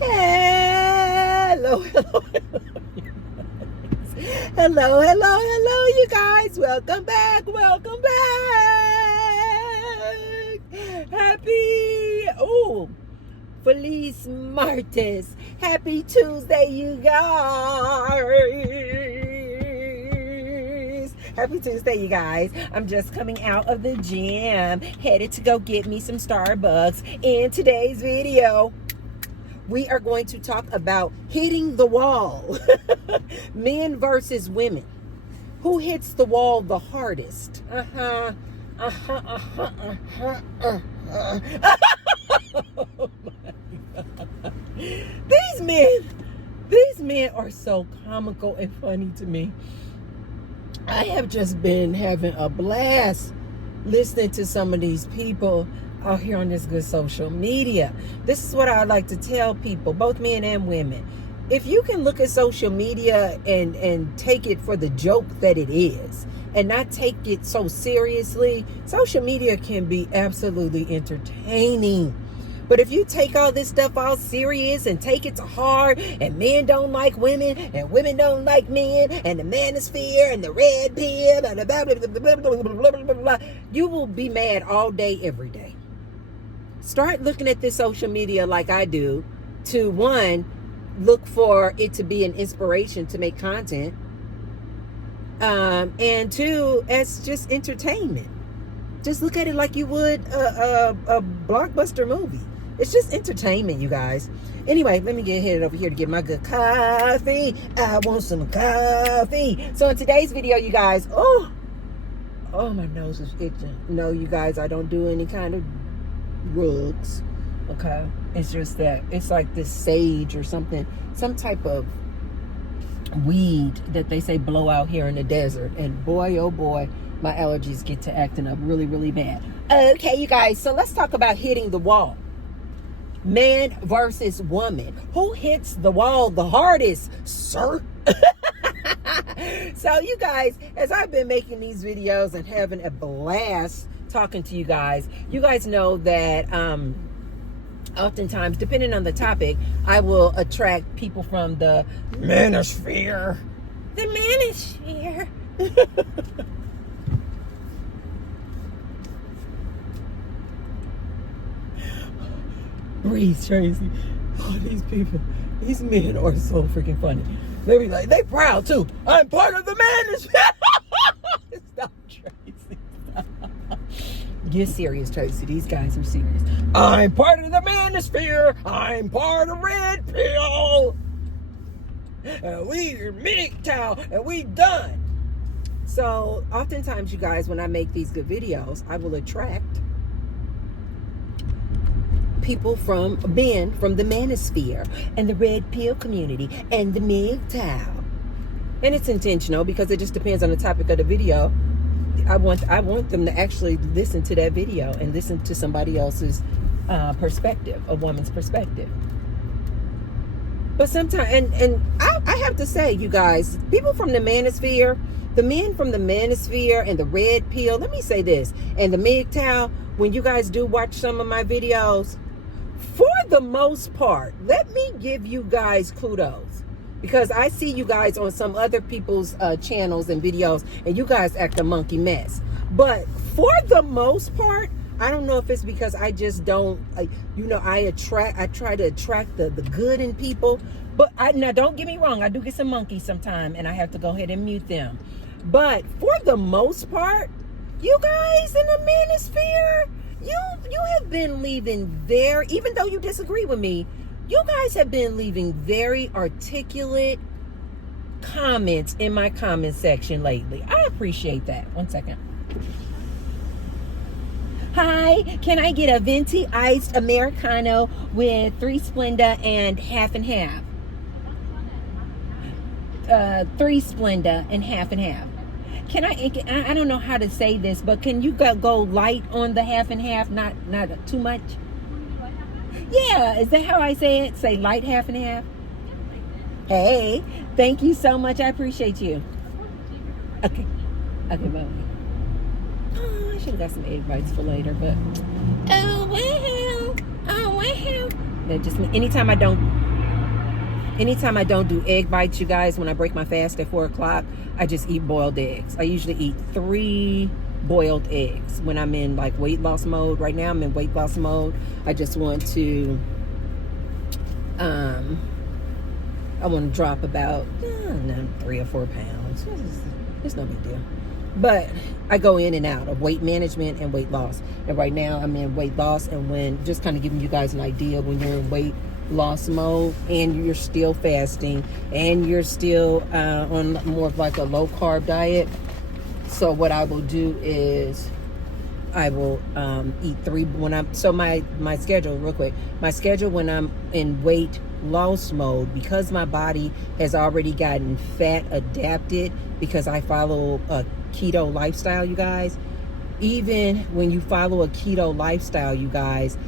Hello, hello, hello, hello, hello, you guys. Welcome back. Welcome back. Feliz Martes. Happy Tuesday, you guys. Happy Tuesday, you guys. I'm just coming out of the gym, headed to go get me some Starbucks. In today's video, we are going to talk about hitting the wall. Men versus women. Who hits the wall the hardest? These men are so comical and funny to me. I have just been having a blast listening to some of these people out here on this good social media. This is what I like to tell people, both men and women. If you can look at social media and take it for the joke that it is and not take it so seriously, social media can be absolutely entertaining. But if you take all this stuff all serious and take it to heart, and men don't like women, and women don't like men, and the manosphere, and the red pill, and the blah, blah, blah, blah, blah, blah, blah, blah, blah, you will be mad all day, every day. Start looking at this social media like I do, to one, look for it to be an inspiration to make content, and two, as just entertainment. Just look at it like you would a blockbuster movie. It's just entertainment, you guys. Anyway, let me get headed over here to get my good coffee. I want some coffee. So in today's video, you guys, oh, my nose is itching. No, you guys, I don't do any kind of drugs. Okay, it's just that it's like this sage or something, some type of weed that they say blow out here in the desert. And boy, oh boy, my allergies get to acting up really, really bad. Okay, you guys, so let's talk about hitting the wall. Man versus woman. Who hits the wall the hardest, sir? So you guys, as I've been making these videos and having a blast talking to you guys know that oftentimes, depending on the topic, I will attract people from the manosphere. The manosphere. Breathe, Tracy. Oh, these people, these men are so freaking funny. They be like, they proud too. I'm part of the manosphere. Stop, Tracy. Stop. Get serious, Tracy. These guys are serious. I'm part of the manosphere. I'm part of Red Pill. And we're MGTOW, and we done. So oftentimes, you guys, when I make these good videos, I will attract people from men from the manosphere and the Red Pill community and the MGTOW. And it's intentional because it just depends on the topic of the video. I want them to actually listen to that video and listen to somebody else's perspective, a woman's perspective. But sometimes, and I have to say, you guys, people from the manosphere, the men from the manosphere and the Red Pill, let me say this, and the MGTOW, when you guys do watch some of my videos, for the most part, let me give you guys kudos. Because I see you guys on some other people's channels and videos, and you guys act a monkey mess. But for the most part, I don't know if it's because I just don't, I try to attract the good in people. But now don't get me wrong, I do get some monkeys sometime, and I have to go ahead and mute them. But for the most part, you guys in the manosphere, you have been leaving even though you disagree with me, you guys have been leaving very articulate comments in my comment section lately. I appreciate that. 1 second. Hi, can I get a venti iced Americano with 3 Splenda and half and half? 3 Splenda and half and half. Can I don't know how to say this, but can you go light on the half and half, not too much? Yeah, is that how I say it? Say light half and half? Hey, thank you so much. I appreciate you. Okay, bye. Oh, I should have got some egg bites for later, but oh wow. That just anytime I don't Anytime I don't do egg bites, you guys, when I break my fast at 4 o'clock, I just eat boiled eggs. I usually eat 3 boiled eggs when I'm in like weight loss mode. Right now I'm in weight loss mode. I just want to I want to drop about 3 or 4 pounds. It's no big deal. But I go in and out of weight management and weight loss. And right now I'm in weight loss, and when just kind of giving you guys an idea, when you're in weight loss mode and you're still fasting and you're still on more of like a low carb diet. So what I will do is I will eat 3 when I'm, so my schedule real quick, my schedule when I'm in weight loss mode, because my body has already gotten fat adapted, because I follow a keto lifestyle, you guys. Even when you follow a keto lifestyle, you guys,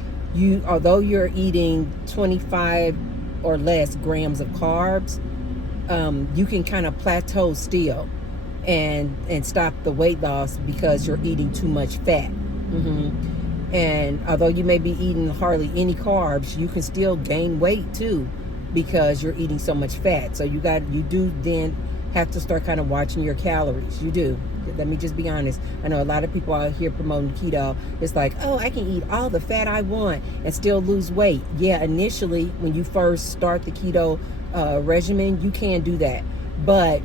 although you're eating 25 or less grams of carbs, you can kind of plateau still and stop the weight loss because you're eating too much fat. And although you may be eating hardly any carbs, you can still gain weight too, because you're eating so much fat. So you do then have to start kind of watching your calories. You do. Let me just be honest. I know a lot of people out here promoting keto. It's like, oh, I can eat all the fat I want and still lose weight. Yeah, initially when you first start the keto regimen, you can do that. But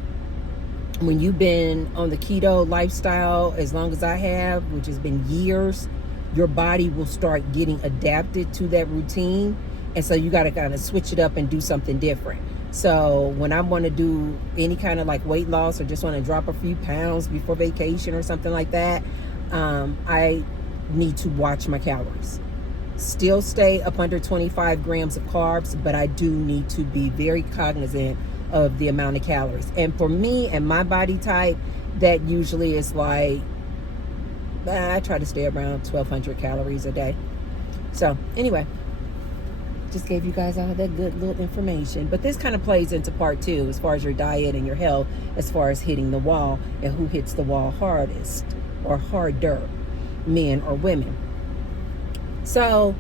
when you've been on the keto lifestyle as long as I have, which has been years, your body will start getting adapted to that routine. And so you got to kind of switch it up and do something different. So when I want to do any kind of like weight loss, or just want to drop a few pounds before vacation or something like that, I need to watch my calories. Still stay up under 25 grams of carbs, but I do need to be very cognizant of the amount of calories. And for me and my body type, that usually is like, I try to stay around 1,200 calories a day. So anyway, just gave you guys all that good little information. But this kind of plays into part 2 as far as your diet and your health, as far as hitting the wall and who hits the wall hardest or harder, men or women. So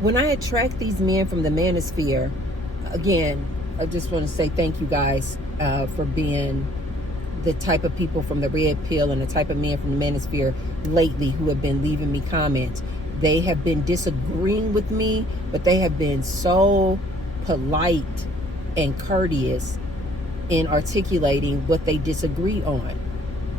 when I attract these men from the manosphere, again, I just want to say thank you guys for being the type of people from the red pill and the type of men from the manosphere lately who have been leaving me comments. They have been disagreeing with me, but they have been so polite and courteous in articulating what they disagree on.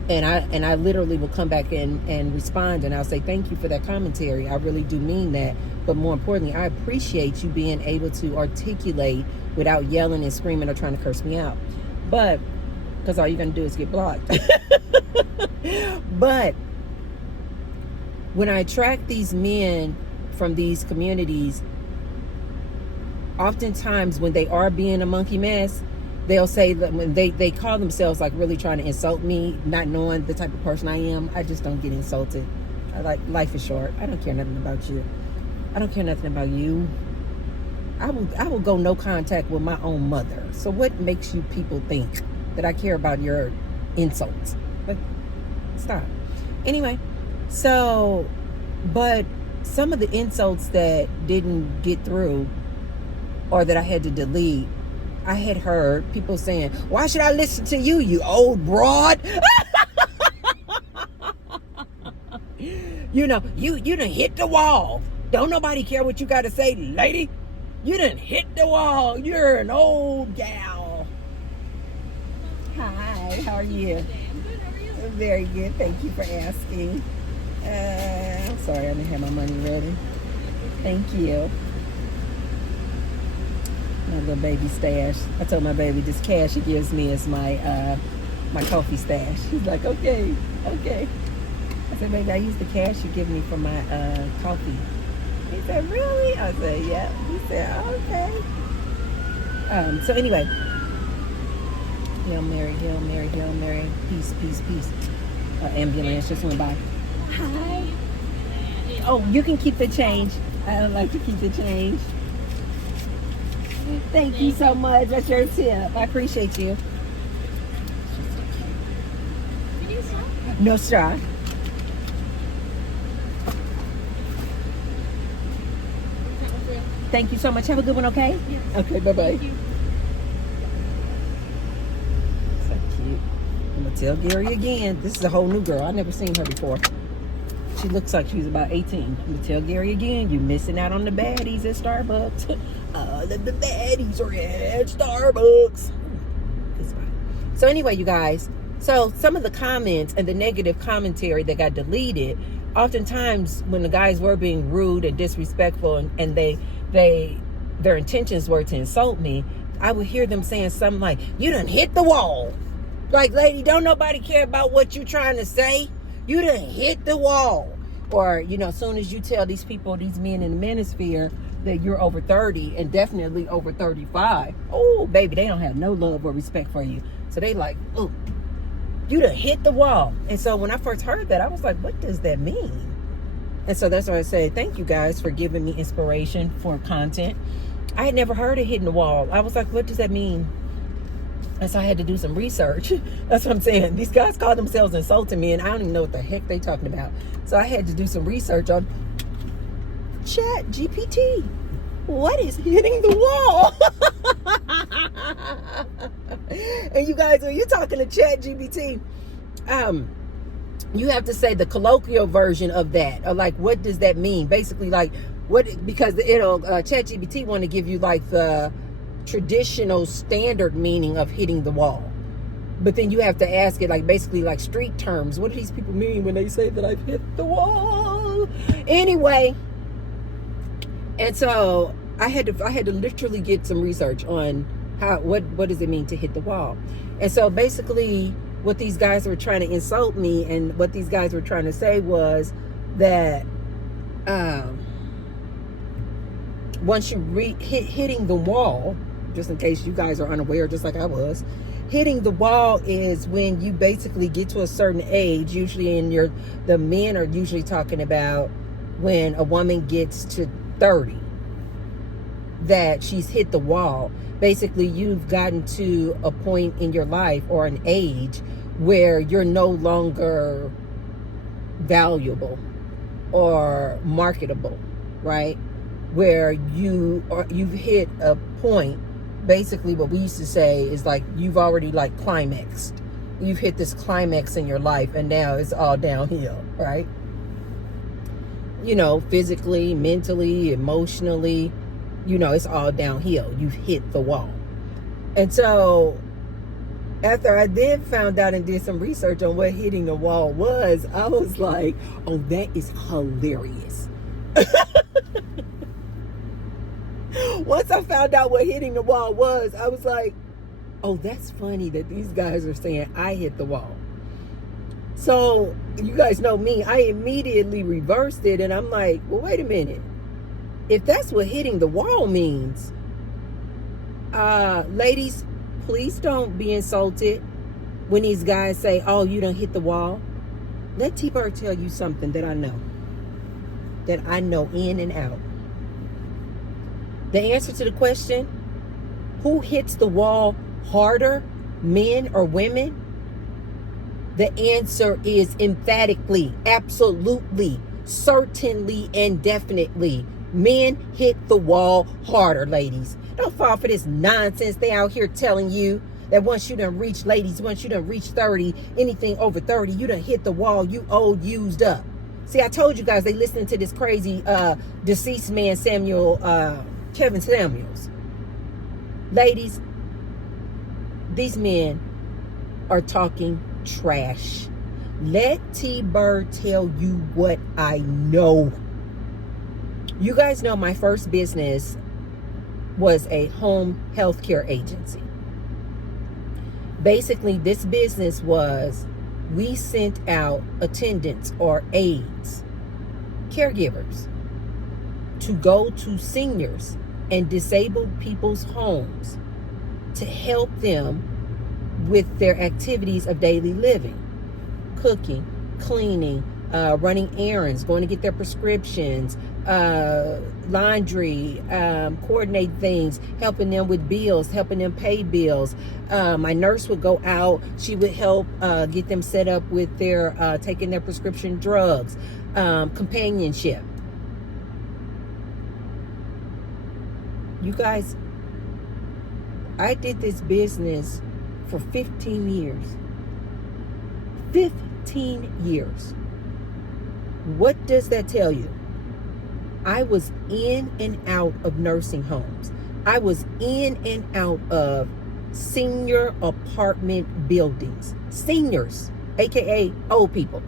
And I literally will come back and respond, and I'll say thank you for that commentary. I really do mean that. But more importantly, I appreciate you being able to articulate without yelling and screaming or trying to curse me out. But because all you're going to do is get blocked. But when I attract these men from these communities, oftentimes when they are being a monkey mess, they'll say that when they call themselves like really trying to insult me, not knowing the type of person I am. I just don't get insulted. Life is short. I don't care nothing about you. I don't care nothing about you. I will go no contact with my own mother. So what makes you people think that I care about your insults? But stop. Anyway, so, but some of the insults that didn't get through or that I had to delete, I had heard people saying, why should I listen to you, you old broad? You know, you done hit the wall. Don't nobody care what you got to say, lady. You done hit the wall. You're an old gal. Hi, how are you? I'm good, how are you? Very good, thank you for asking. I'm sorry I didn't have my money ready. Thank you. My little baby stash. I told my baby this cash he gives me is my my coffee stash. He's like, okay. I said, baby, I use the cash you give me for my coffee. He said, really? I said, yeah. He said, okay. So anyway, Hail Mary, Hail Mary, Hail Mary, peace, peace, peace. Ambulance just went by. Hi. Oh, you can keep the change. I don't like to keep the change. Thank you so much. That's your tip. I appreciate you. No straw. Thank you so much. Have a good one, okay? Yes. Okay, bye-bye. Thank you. I'm gonna tell Gary again. This is a whole new girl. I never seen her before. She looks like she's about 18. I'm gonna tell Gary again, you're missing out on the baddies at Starbucks. All of the baddies are at Starbucks. So anyway, you guys, so some of the comments and the negative commentary that got deleted, oftentimes when the guys were being rude and disrespectful and their intentions were to insult me, I would hear them saying something like, you done hit the wall. Like, lady, don't nobody care about what you trying to say. You done hit the wall. Or, you know, as soon as you tell these people, these men in the manosphere, that you're over 30 and definitely over 35, oh, baby, they don't have no love or respect for you. So they like, oh, you done hit the wall. And so when I first heard that, I was like, what does that mean? And so that's why I say, thank you guys for giving me inspiration for content. I had never heard of hitting the wall. I was like, what does that mean? And so I had to do some research. That's what I'm saying. These guys call themselves insulting me, and I don't even know what the heck they talking about. So I had to do some research on Chat GPT. What is hitting the wall? And you guys, when you're talking to Chat GPT, you have to say the colloquial version of that, or like, what does that mean? Basically, like, what, because it'll Chat GPT want to give you like the traditional standard meaning of hitting the wall, but then you have to ask it like basically like street terms. What do these people mean when they say that I've hit the wall? Anyway, and so I had to literally get some research on how what does it mean to hit the wall. And so basically what these guys were trying to insult me, and what these guys were trying to say was that once you hitting the wall, just in case you guys are unaware, just like I was, hitting the wall is when you basically get to a certain age, usually the men are usually talking about when a woman gets to 30, that she's hit the wall. Basically, you've gotten to a point in your life or an age where you're no longer valuable or marketable, right? Where you've hit a point. Basically what we used to say is like, you've already like climaxed. You've hit this climax in your life, and now it's all downhill, right? You know, physically, mentally, emotionally, you know, it's all downhill. You've hit the wall. And so after I then found out and did some research on what hitting the wall was, I was like, oh, that is hilarious. Once I found out what hitting the wall was, I was like, oh, that's funny that these guys are saying I hit the wall. So you guys know me, I immediately reversed it, and I'm like, well, wait a minute. If that's what hitting the wall means, ladies, please don't be insulted when these guys say, oh, you done hit the wall. Let T-Bird tell you something that I know in and out. The answer to the question, who hits the wall harder, men or women? The answer is emphatically, absolutely, certainly, and definitely. Men hit the wall harder, ladies. Don't fall for this nonsense they out here telling you that once you done reach, ladies, once you done reach 30, anything over 30, you done hit the wall, you old, used up. See, I told you guys they listening to this crazy deceased man, Kevin Samuels. Ladies, these men are talking trash. Let T-Bird tell you what I know. You guys know my first business was a home healthcare agency. Basically, this business was, we sent out attendants or aides, caregivers, to go to seniors and disabled people's homes to help them with their activities of daily living, cooking, cleaning, running errands, going to get their prescriptions, laundry, coordinate things, helping them with bills, helping them pay bills. My nurse would go out. She would help get them set up with their taking their prescription drugs, companionship. You guys, I did this business for 15 years. 15 years. What does that tell you? I was in and out of nursing homes. I was in and out of senior apartment buildings. Seniors, aka old people.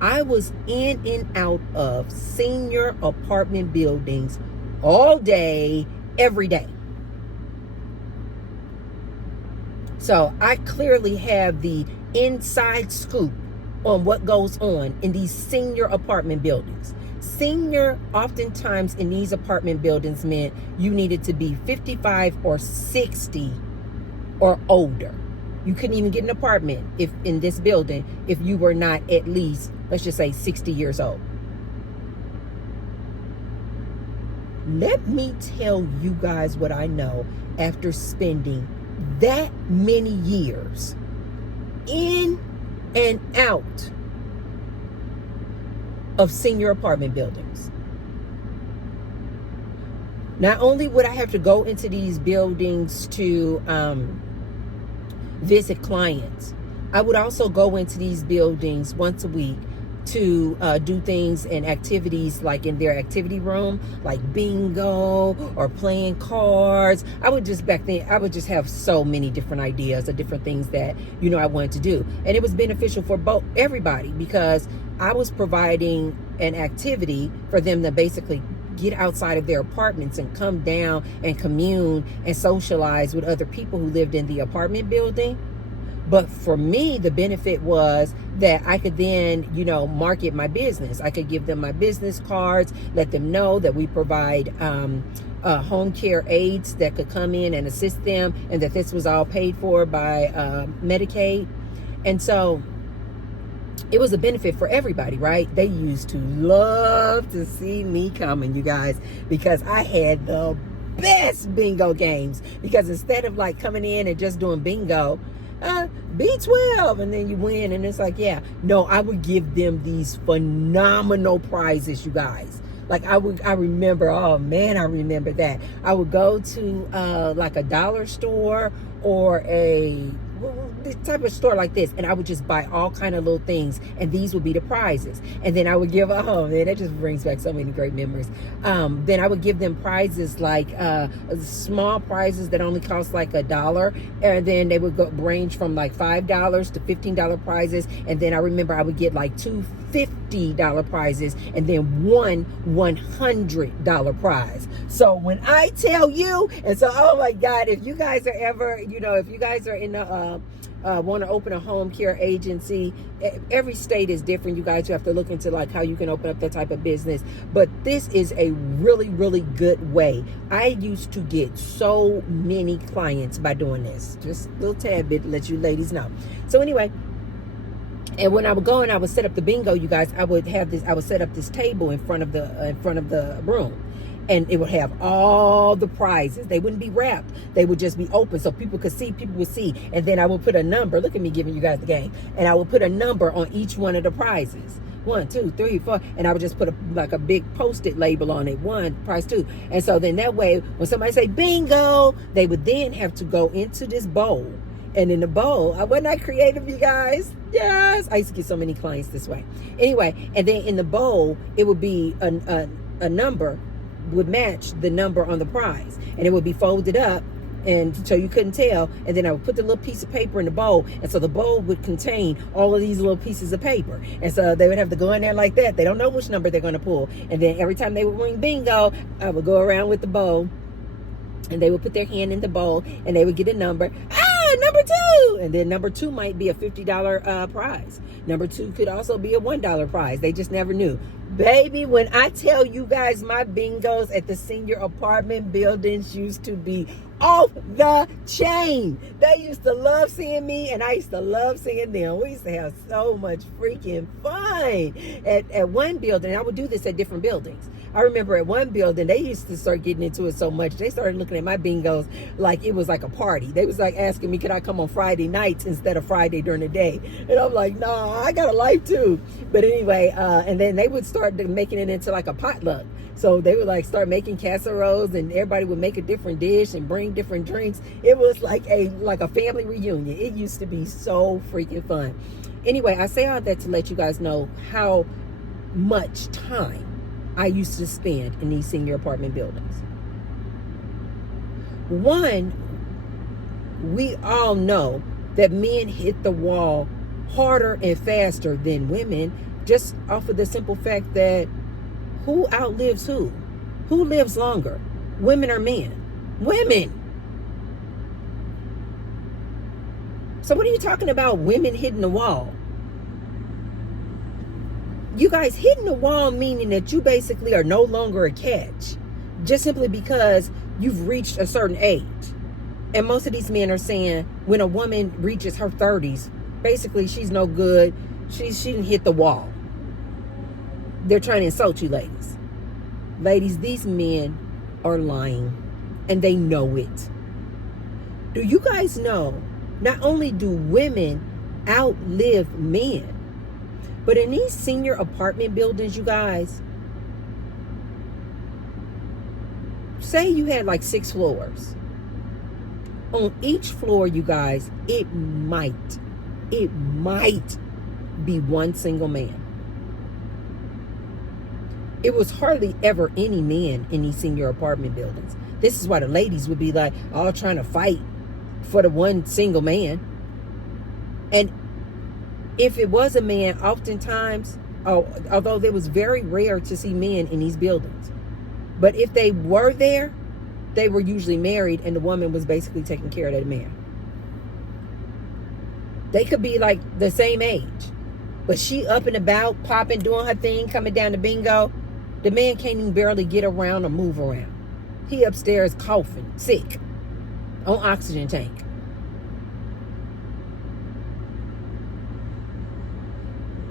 I was in and out of senior apartment buildings all day, every day. So I clearly have the inside scoop on what goes on in these senior apartment buildings. Senior, oftentimes in these apartment buildings, meant you needed to be 55 or 60 or older. You couldn't even get an apartment if in this building if you were not at least, let's just say, 60 years old. Let me tell you guys what I know after spending that many years in and out of senior apartment buildings. Not only would I have to go into these buildings to visit clients, I would also go into these buildings once a week to do things and activities like in their activity room, like bingo or playing cards. Back then, I would just have so many different ideas of different things that, I wanted to do. And it was beneficial for everybody, because I was providing an activity for them to basically get outside of their apartments and come down and commune and socialize with other people who lived in the apartment building. But for me, the benefit was that I could then, market my business. I could give them my business cards, let them know that we provide home care aides that could come in and assist them, and that this was all paid for by Medicaid. And so it was a benefit for everybody, right? They used to love to see me coming, you guys, because I had the best bingo games. Because instead of like coming in and just doing bingo, B12 and then you win, and it's like, no, I would give them these phenomenal prizes, you guys. Like I remember that I would go to like a dollar store or this type of store like this, and I would just buy all kind of little things, and these would be the prizes. And then I would give man, that just brings back so many great memories. Then I would give them prizes like small prizes that only cost like $1, and then they would range from like $5 to $15 prizes. And then I remember I would get like two $50 prizes, and then one $100 prize. So when I tell you, and so, oh my God, if you guys are ever, if you guys are in the want to open a home care agency, every state is different. You guys, you have to look into like how you can open up that type of business. But this is a really, really good way. I used to get so many clients by doing this. Just a little tad bit to let you ladies know. So anyway, and when I would go and I would set up the bingo, you guys, I would set up this table in front of the room. And it would have all the prizes. They wouldn't be wrapped. They would just be open so people could see, people would see. And then I would put a number. Look at me giving you guys the game. And I would put a number on each one of the prizes. 1, 2, 3, 4. And I would just put a big Post-it label on it. 1, prize 2. And so then that way, when somebody say bingo, they would then have to go into this bowl. And in the bowl, wasn't I creative, you guys? Yes. I used to get so many clients this way. Anyway, and then in the bowl, it would be a number would match the number on the prize, and it would be folded up, and so you couldn't tell. And then I would put the little piece of paper in the bowl, and so the bowl would contain all of these little pieces of paper, and so they would have to go in there like that. They don't know which number they're going to pull, and then every time they would ring bingo, I would go around with the bowl, and they would put their hand in the bowl, and they would get a number. Number 2, and then number 2 might be a $50 prize. Number 2 could also be a $1 prize. They just never knew. Baby, when I tell you guys, my bingos at the senior apartment buildings used to be off the chain. They used to love seeing me, and I used to love seeing them. We used to have so much freaking fun at one building. I would do this at different buildings. I remember at one building, they used to start getting into it so much. They started looking at my bingos like it was like a party. They was like asking me, could I come on Friday nights instead of Friday during the day? And I'm like, nah, I got a life too. But anyway, and then they would start making it into like a potluck. So they would like start making casseroles, and everybody would make a different dish and bring different drinks. It was like a family reunion. It used to be so freaking fun. Anyway, I say all that to let you guys know how much time I used to spend in these senior apartment buildings. One, we all know that men hit the wall harder and faster than women, just off of the simple fact that who outlives who? Who lives longer? Women or men? Women. So what are you talking about women hitting the wall? You guys, hitting the wall meaning that you basically are no longer a catch, just simply because you've reached a certain age. And most of these men are saying when a woman reaches her 30s, basically she's no good. She didn't hit the wall. They're trying to insult you, ladies. Ladies, these men are lying, and they know it. Do you guys know, not only do women outlive men, but in these senior apartment buildings, you guys, say you had like 6 floors. On each floor, you guys, it might be one single man. It was hardly ever any men in these senior apartment buildings. This is why the ladies would be like all trying to fight for the one single man. And if it was a man, oftentimes, although it was very rare to see men in these buildings, but if they were there, they were usually married, and the woman was basically taking care of that man. They could be like the same age, but she up and about, popping, doing her thing, coming down to bingo. The man can't even barely get around or move around. He upstairs coughing, sick, on oxygen tank.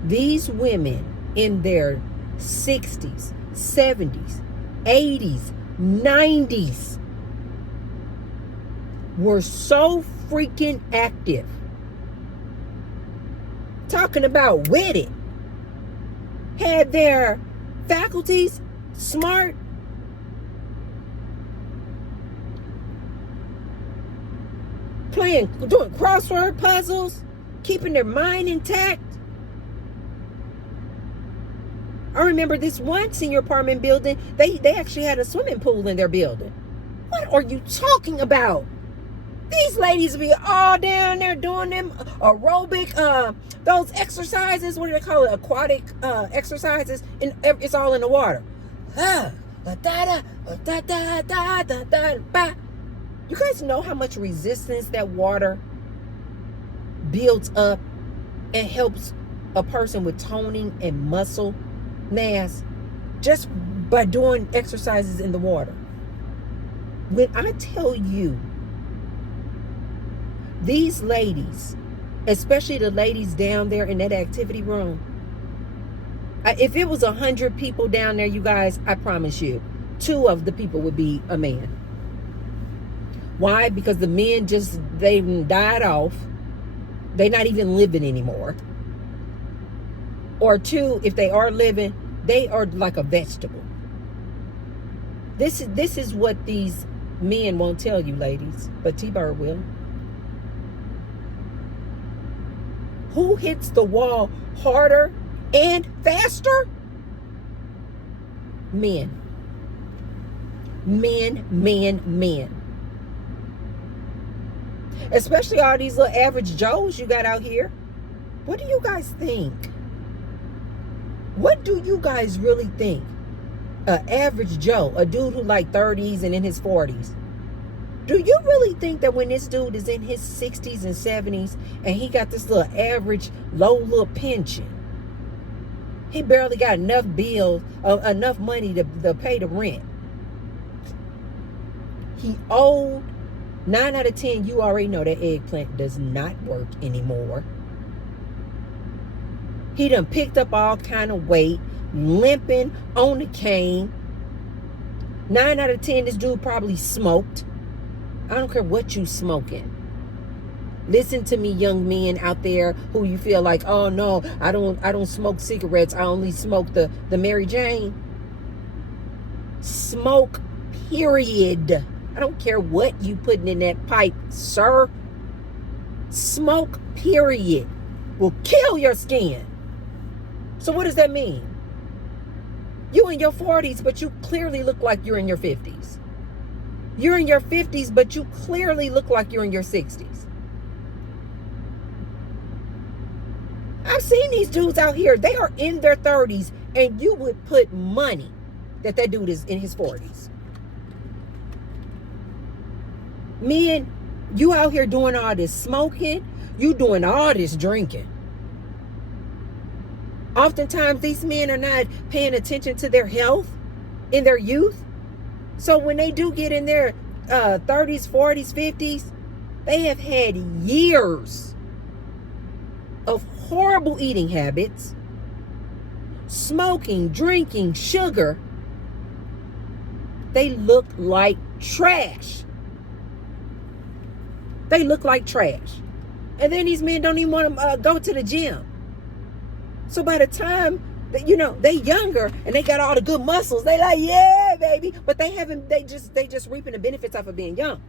These women in their 60s, 70s, 80s, 90s were so freaking active. Talking about with it. Had their faculties smart. Doing crossword puzzles, keeping their mind intact. I remember this one senior apartment building, they actually had a swimming pool in their building. What are you talking about? These ladies be all down there doing them aerobic, those exercises, what do they call it? Aquatic exercises, and it's all in the water. You guys know how much resistance that water builds up and helps a person with toning and muscle mass just by doing exercises in the water. When I tell you, these ladies, especially the ladies down there in that activity room, if it was 100 people down there, you guys, I promise you, 2 of the people would be a man. Why? Because the men they died off. They're not even living anymore. Or 2, if they are living, they are like a vegetable. This is what these men won't tell you, ladies, but T-Bird will. Who hits the wall harder and faster? Men. Men. Especially all these little average Joes you got out here. What do you guys think? What do you guys really think? An average Joe, a dude who like 30s and in his 40s. Do you really think that when this dude is in his 60s and 70s and he got this little average low little pension, he barely got enough bills, enough money to pay the rent? He owed 9 out of 10, you already know that eggplant does not work anymore. He done picked up all kind of weight, limping on the cane, 9 out of 10, this dude probably smoked. I don't care what you smoking. Listen to me, young men out there who you feel like, oh no, I don't smoke cigarettes. I only smoke the Mary Jane. Smoke, period. I don't care what you putting in that pipe, sir. Smoke, period, will kill your skin. So what does that mean? You in your 40s, but you clearly look like you're in your 50s. You're in your 50s, but you clearly look like you're in your 60s. I've seen these dudes out here. They are in their 30s, and you would put money that dude is in his 40s. Men, you out here doing all this smoking. You doing all this drinking. Oftentimes, these men are not paying attention to their health in their youth. So when they do get in their 30s, 40s, 50s, they have had years of horrible eating habits, smoking, drinking, sugar. They look like trash. They look like trash. And then these men don't even want to go to the gym. So by the time that, they younger and they got all the good muscles, they like, yeah, baby. But they just reaping the benefits off of being young.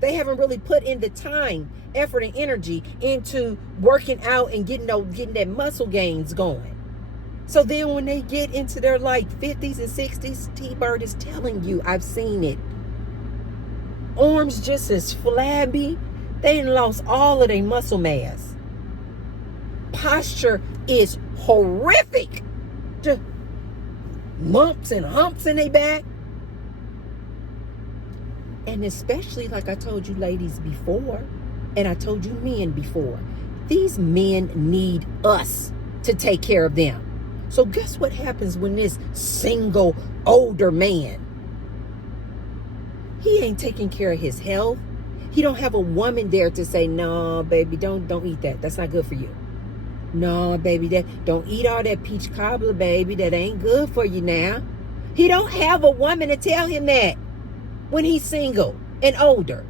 They haven't really put in the time, effort, and energy into working out and getting that muscle gains going. So then when they get into their 50s and 60s, T-Bird is telling you, I've seen it. Arms just as flabby. They done lost all of their muscle mass. Posture is horrific. Just lumps and humps in their back. And especially, like I told you ladies before, and I told you men before, these men need us to take care of them. So guess what happens when this single older man, he ain't taking care of his health. He don't have a woman there to say, no, baby, don't eat that. That's not good for you. No, baby, don't eat all that peach cobbler, baby. That ain't good for you now. He don't have a woman to tell him that when he's single and older.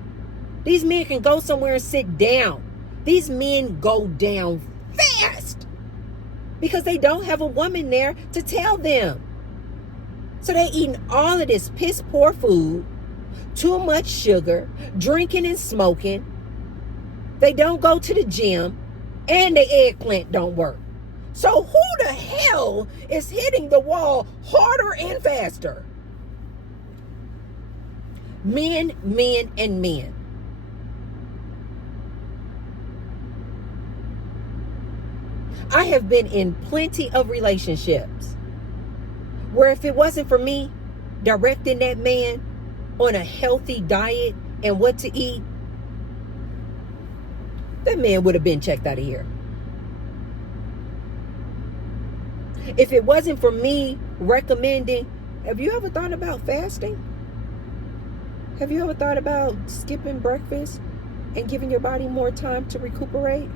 These men can go somewhere and sit down. These men go down fast because they don't have a woman there to tell them. So they eating all of this piss poor food, too much sugar, drinking and smoking. They don't go to the gym, and the eggplant don't work. So who the hell is hitting the wall harder and faster? Men, men, and men. I have been in plenty of relationships where if it wasn't for me directing that man on a healthy diet and what to eat, that man would have been checked out of here. If it wasn't for me recommending, have you ever thought about fasting? Have you ever thought about skipping breakfast and giving your body more time to recuperate?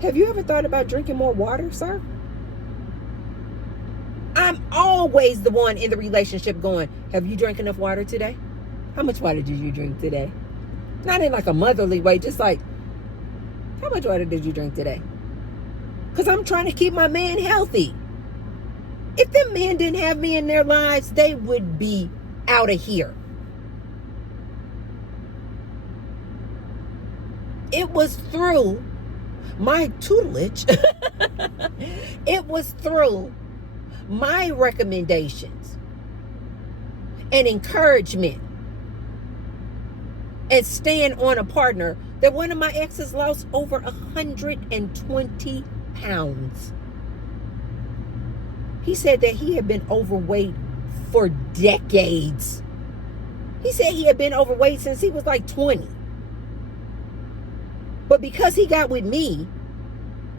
Have you ever thought about drinking more water, sir? I'm always the one in the relationship going, have you drank enough water today? How much water did you drink today? Not in like a motherly way, just like, how much water did you drink today? Because I'm trying to keep my man healthy. If them men didn't have me in their lives, they would be out of here. It was through my tutelage. It was through my recommendations and encouragement and staying on a partner that one of my exes lost over 120 pounds. He said that he had been overweight for decades. He said he had been overweight since he was like 20. But because he got with me,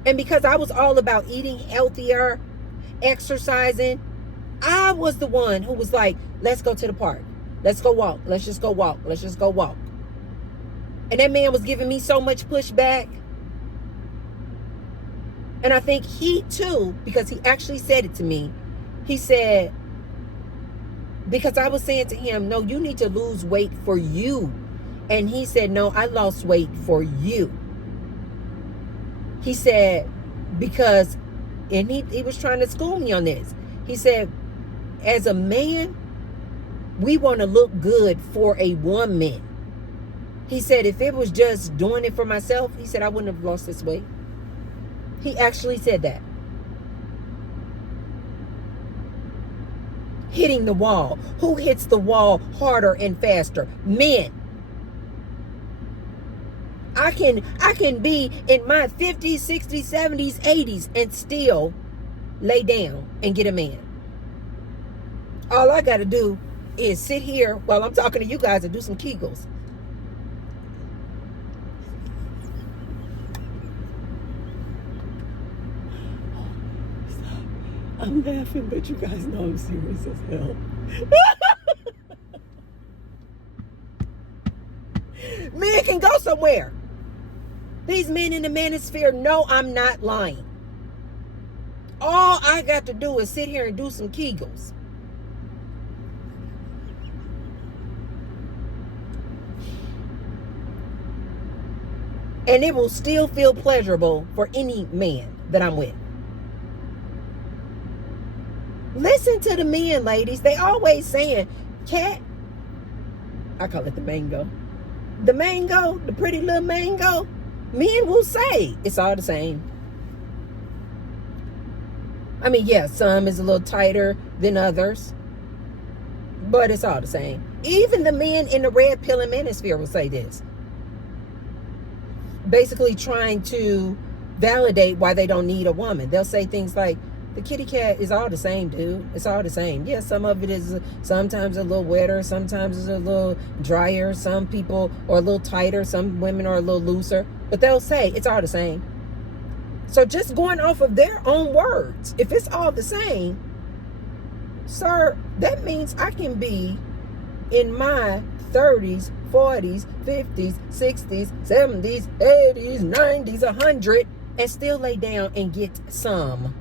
and because I was all about eating healthier, exercising, I was the one who was like, let's go to the park. Let's go walk. Let's just go walk. Let's just go walk. And that man was giving me so much pushback. And I think he too, because he actually said it to me, he said, Because I was saying to him, no, you need to lose weight for you. And he said, no, I lost weight for you. He said, because, and he was trying to school me on this. He said, as a man, we want to look good for a woman. He said, if it was just doing it for myself, he said, I wouldn't have lost this weight. He actually said that. Hitting the wall. Who hits the wall harder and faster? Men. I can be in my 50s, 60s, 70s, 80s and still lay down and get a man. All I got to do is sit here while I'm talking to you guys and do some Kegels. I'm laughing, but you guys know I'm serious as hell. Men can go somewhere. These men in the manosphere know I'm not lying. All I got to do is sit here and do some Kegels. And it will still feel pleasurable for any man that I'm with. Listen to the men, ladies. They always saying, cat, I call it the mango. The mango, the pretty little mango. Men will say it's all the same. I mean, yeah, some is a little tighter than others, but it's all the same. Even the men in the red pill and manosphere will say this. Basically trying to validate why they don't need a woman. They'll say things like, the kitty cat is all the same, dude. It's all the same. Yeah, some of it is sometimes a little wetter, sometimes it's a little drier. Some people are a little tighter, some women are a little looser. But they'll say it's all the same. So just going off of their own words, if it's all the same, sir, that means I can be in my 30s, 40s, 50s, 60s, 70s, 80s, 90s, 100, and still lay down and get some.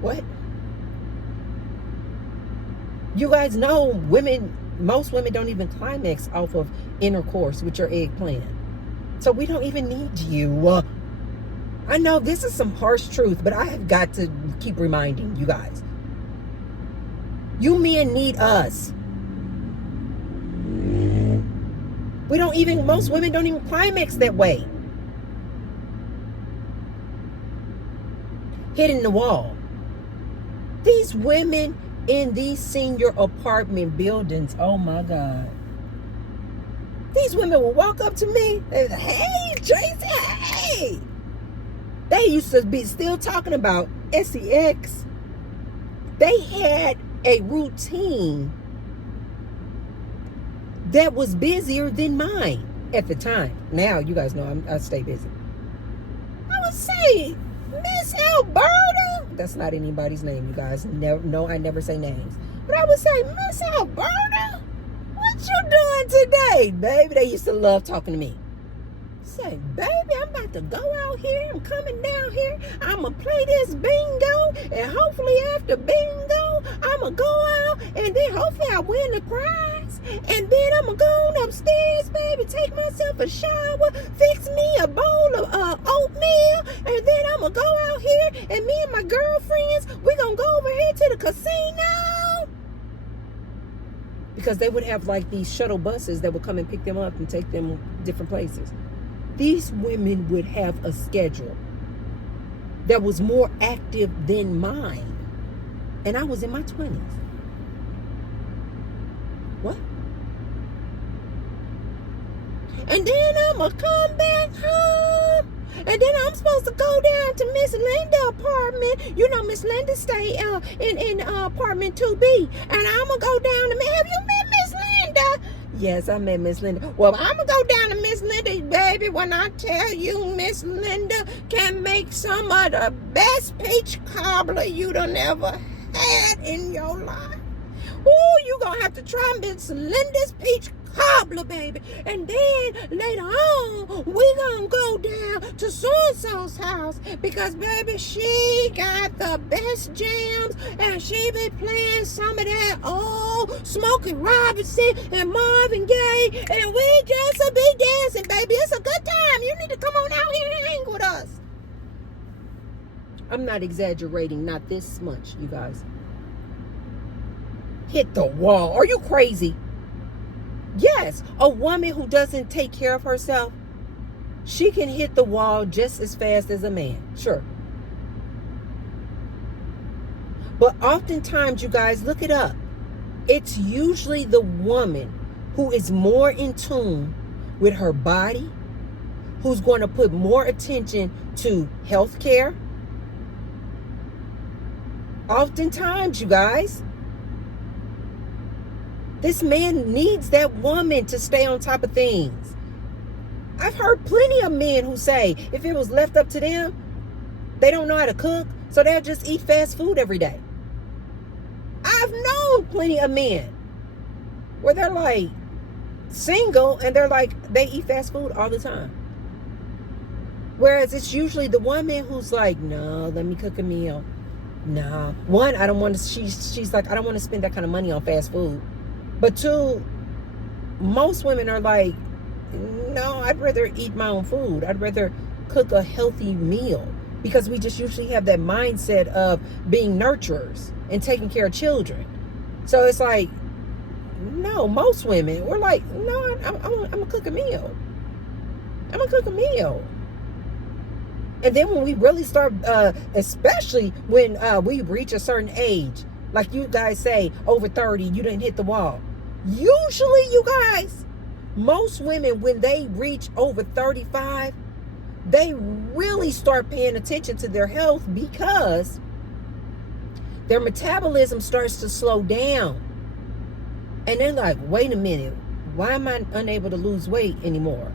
What? You guys know most women don't even climax off of intercourse with your eggplant. So we don't even need you. I know this is some harsh truth, but I have got to keep reminding you guys. You men need us. Most women don't even climax that way. Hitting the wall. These women in these senior apartment buildings, oh my God. These women will walk up to me and say, hey, Tracy, hey. They used to be still talking about sex. They had a routine that was busier than mine at the time. Now, you guys know I stay busy. I would say, Miss Alberta. That's not anybody's name, you guys. No, I never say names. But I would say, Miss Alberta, what you doing today, baby? They used to love talking to me. Say, baby, I'm about to go out here. I'm coming down here. I'm going to play this bingo. And hopefully after bingo, I'm going to go out. And then hopefully I win the prize. And then I'm going to go on upstairs, baby, take myself a shower, fix me a bowl of oatmeal. And then I'm going to go out here. And me and my girlfriends, we're going to go over here to the casino. Because they would have like these shuttle buses that would come and pick them up and take them different places. These women would have a schedule that was more active than mine. And I was in my 20s. What? And then I'm going to come back home. And then I'm supposed to go down to Miss Linda apartment. You know, Miss Linda stay in apartment 2B. And I'm going to go down to, have you met Miss Linda? Yes, I met Miss Linda. Well, I'm going to go down to Miss Linda, baby, when I tell you Miss Linda can make some of the best peach cobbler you'd have never had in your life. Ooh, you're going to have to try Miss Linda's peach cobbler, baby. And then later on, we gonna go down to so-and-so's house because, baby, she got the best jams and she be playing some of that old Smokey Robinson and Marvin Gaye, and we just be dancing, baby. It's a good time. You need to come on out here and hang with us. I'm not exaggerating, not this much, you guys. Hit the wall. Are you crazy? Yes, a woman who doesn't take care of herself, she can hit the wall just as fast as a man. Sure. But oftentimes, you guys, look it up. It's usually the woman who is more in tune with her body, who's going to put more attention to health care. Oftentimes, you guys, this man needs that woman to stay on top of things. I've heard plenty of men who say if it was left up to them, they don't know how to cook, so they'll just eat fast food every day. I've known plenty of men where they're like single and they're like, they eat fast food all the time. Whereas it's usually the woman who's like, no, let me cook a meal. No. One, I don't want to, she's like, I don't want to spend that kind of money on fast food. But two, most women are like, no, I'd rather eat my own food. I'd rather cook a healthy meal, because we just usually have that mindset of being nurturers and taking care of children. So it's like, no, most women, we're like, no, I'm going to cook a meal. I'm going to cook a meal. And then when we really start, especially when we reach a certain age, like you guys say, over 30, you didn't hit the wall. Usually, you guys, most women, when they reach over 35, they really start paying attention to their health because their metabolism starts to slow down. And they're like, wait a minute, why am I unable to lose weight anymore?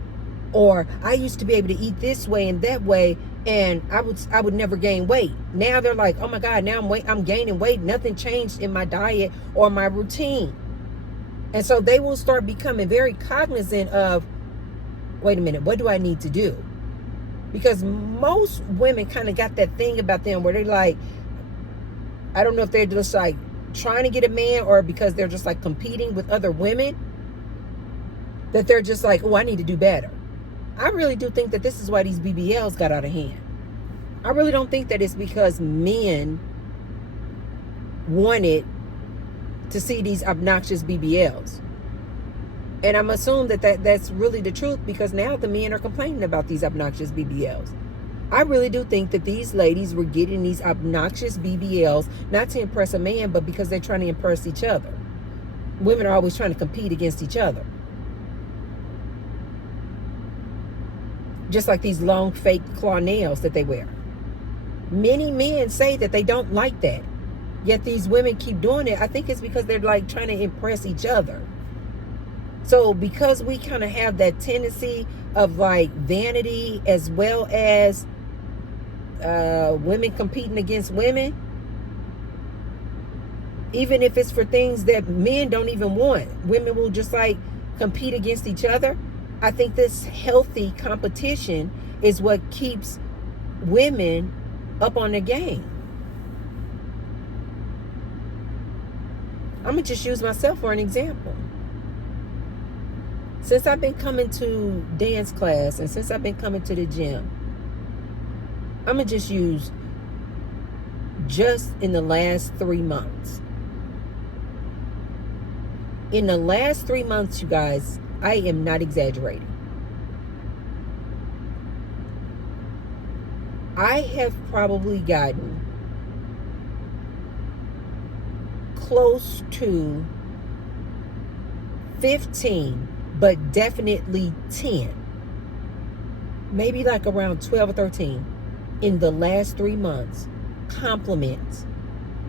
Or I used to be able to eat this way and that way, and I would never gain weight. Now they're like, oh my God, now I'm gaining weight. Nothing changed in my diet or my routine. And so they will start becoming very cognizant of, wait a minute, what do I need to do? Because most women kind of got that thing about them where they're like, I don't know if they're just like trying to get a man or because they're just like competing with other women, that they're just like, oh, I need to do better. I really do think that this is why these BBLs got out of hand. I really don't think that it's because men wanted to see these obnoxious BBLs. And I'm assuming that's really the truth, because now the men are complaining about these obnoxious BBLs. I really do think that these ladies were getting these obnoxious BBLs not to impress a man, but because they're trying to impress each other. Women are always trying to compete against each other. Just like these long fake claw nails that they wear. Many men say that they don't like that. Yet these women keep doing it. I think it's because they're like trying to impress each other. So because we kind of have that tendency of like vanity as well as women competing against women, even if it's for things that men don't even want, women will just like compete against each other. I think this healthy competition is what keeps women up on their game. I'm going to just use myself for an example. Since I've been coming to dance class and since I've been coming to the gym, I'm going to just use just in the last 3 months. In the last 3 months, you guys, I am not exaggerating. I have probably gotten close to 15, but definitely 10, maybe like around 12 or 13 in the last 3 months compliments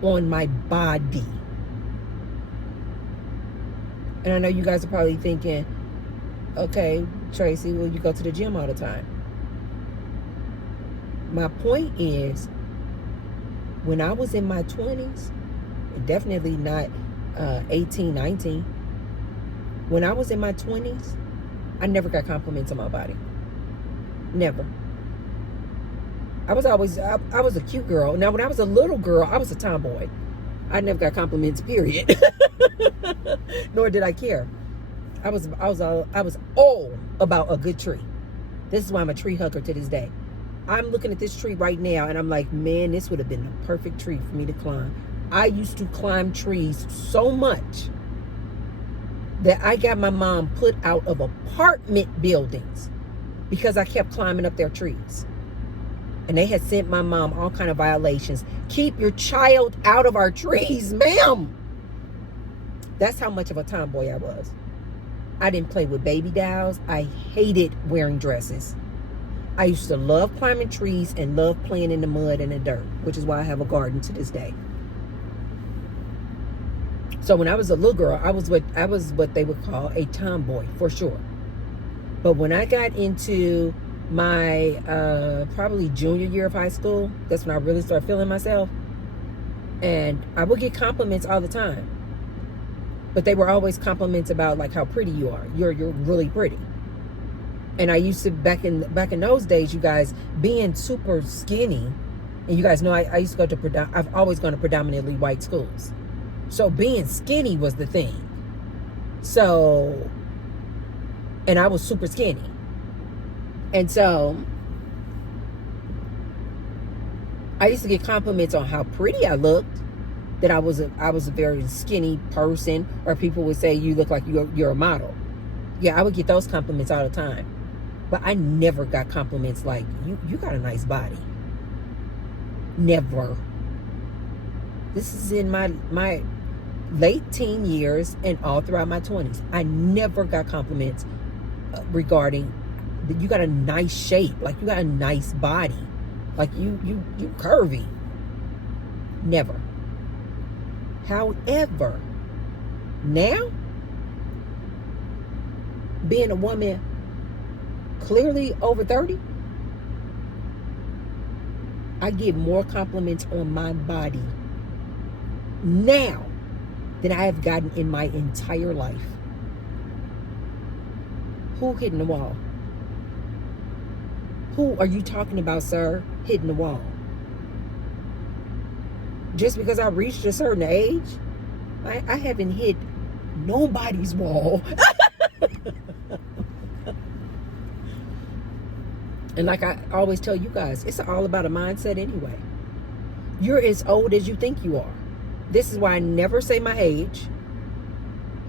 on my body. And I know you guys are probably thinking, okay, Tracy, well, you go to the gym all the time. My point is, when I was in my 20s, definitely not 18, 19, When I was in my 20s, I never got compliments on my body. Never. I was a cute girl. Now, when I was a little girl, I was a tomboy. I never got compliments, period. Nor did I care. I was all about a good tree. This is why I'm a tree hugger to this day. I'm looking at this tree right now and I'm like, man, this would have been the perfect tree for me to climb. I used to climb trees so much that I got my mom put out of apartment buildings because I kept climbing up their trees. And they had sent my mom all kind of violations. Keep your child out of our trees, ma'am. That's how much of a tomboy I was. I didn't play with baby dolls. I hated wearing dresses. I used to love climbing trees and love playing in the mud and the dirt, which is why I have a garden to this day. So when I was a little girl, I was what they would call a tomboy, for sure. But when I got into my probably junior year of high school, that's when I really started feeling myself. And I would get compliments all the time. But they were always compliments about like how pretty you are. You're really pretty. And I used to back in those days, you guys, being super skinny, and you guys know I used to go to I've always gone to predominantly white schools. So being skinny was the thing. So, and I was super skinny. And so I used to get compliments on how pretty I looked, that I was a very skinny person, or people would say you look like you're a model. Yeah, I would get those compliments all the time. But I never got compliments like, you got a nice body. Never. This is in my late teen years and all throughout my 20s. I never got compliments regarding that you got a nice shape, like you got a nice body, like you curvy. Never. However, now, being a woman clearly over 30, I get more compliments on my body now than I have gotten in my entire life. Who hitting the wall? Who are you talking about, sir, hitting the wall? Just because I reached a certain age, I haven't hit nobody's wall. And like I always tell you guys, it's all about a mindset anyway. You're as old as you think you are. This is why I never say my age.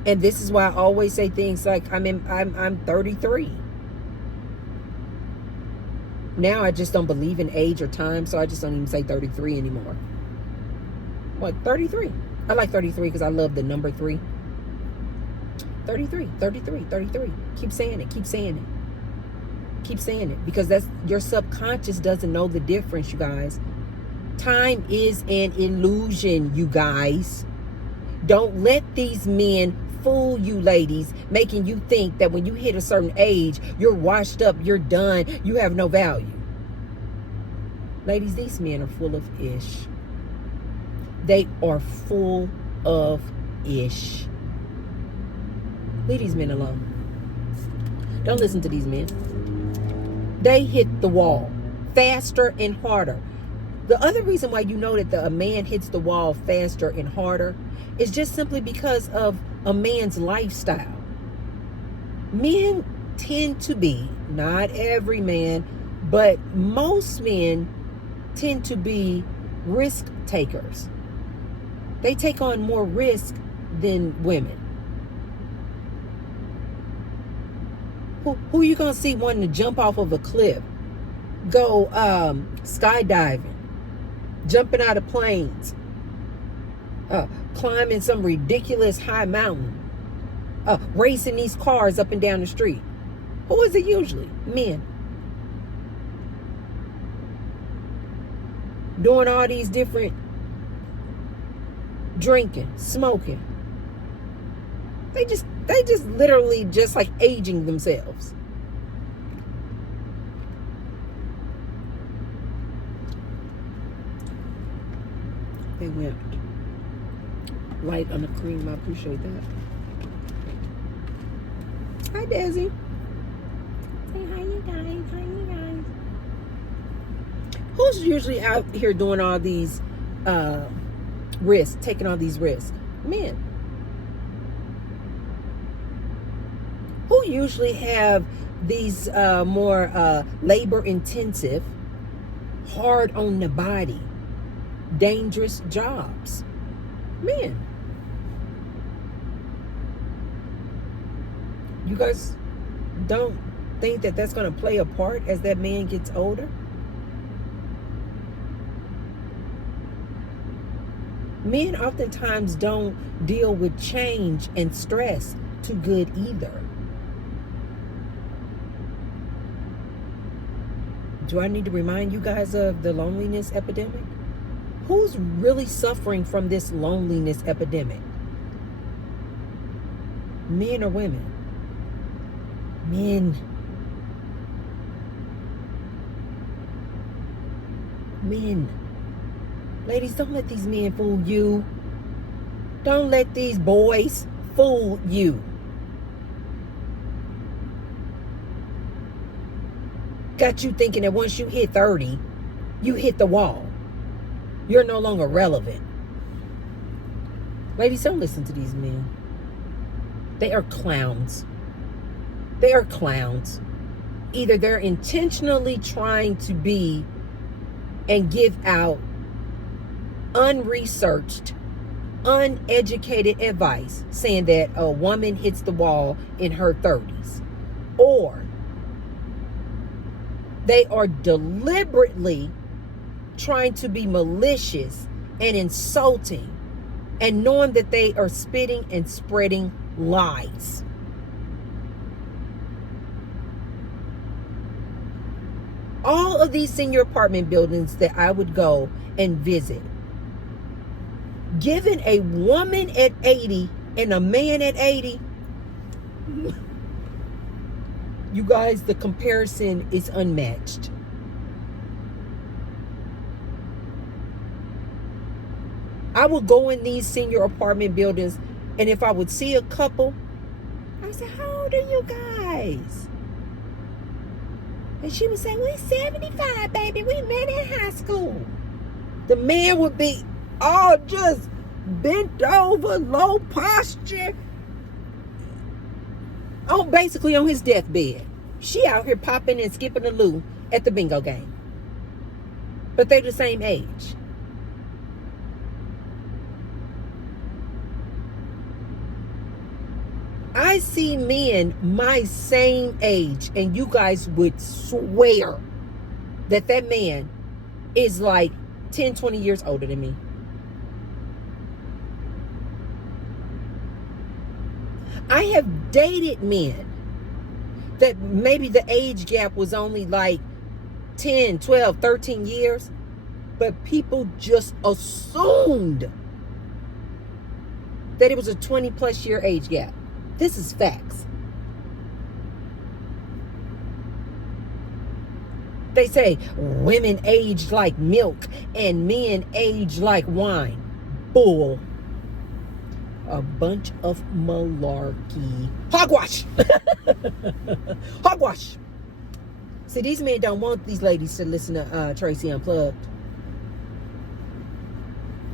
And this is why I always say things like I'm 33. Now I just don't believe in age or time, so I just don't even say 33 anymore. What, 33? I like 33 because I love the number 3. 33. Keep saying it. Keep saying it, because that's your subconscious doesn't know the difference, you guys. Time is an illusion, you guys. Don't let these men fool you, ladies, making you think that when you hit a certain age, you're washed up, you're done, you have no value. Ladies, these men are full of ish. They are full of ish. Leave these men alone. Don't listen to these men. They hit the wall faster and harder. The other reason why you know that a man hits the wall faster and harder is just simply because of a man's lifestyle. Men tend to be, not every man, but most men tend to be risk takers. They take on more risk than women. Who you gonna see wanting to jump off of a cliff, go skydiving, jumping out of planes, climbing some ridiculous high mountain, racing these cars up and down the street? Who is it usually? Men. Doing all these different drinking, smoking. They just literally just like aging themselves. They went light on the cream. I appreciate that. Hi, Desi. Say hi, you guys. Hi, you guys. Who's usually out here doing all these risks, taking all these risks? Men. Who usually have these more labor intensive, hard on the body, dangerous jobs? Men. You guys don't think that that's going to play a part as that man gets older? Men oftentimes don't deal with change and stress too good either. Do I need to remind you guys of the loneliness epidemic? Who's really suffering from this loneliness epidemic? Men or women? Men. Men. Ladies, don't let these men fool you. Don't let these boys fool you. Got you thinking that once you hit 30, you hit the wall. You're no longer relevant. Ladies, don't listen to these men. They are clowns. They are clowns. Either they're intentionally trying to be and give out unresearched, uneducated advice saying that a woman hits the wall in her 30s, or they are deliberately trying to be malicious and insulting and knowing that they are spitting and spreading lies. All of these senior apartment buildings that I would go and visit, given a woman at 80 and a man at 80, you guys, the comparison is unmatched. I would go in these senior apartment buildings, and if I would see a couple, I would say, how old are you guys? And she would say, we're 75, baby. We met in high school. The man would be all just bent over, low posture, basically on his deathbed. She out here popping and skipping the loo at the bingo game. But they're the same age. I see men my same age, and you guys would swear that that man is like 10, 20 years older than me. I have dated men that maybe the age gap was only like 10, 12, 13 years, but people just assumed that it was a 20 plus year age gap. This is facts. They say women age like milk and men age like wine. Bull. A bunch of malarkey. Hogwash. Hogwash. See, these men don't want these ladies to listen to Tracy Unplugged.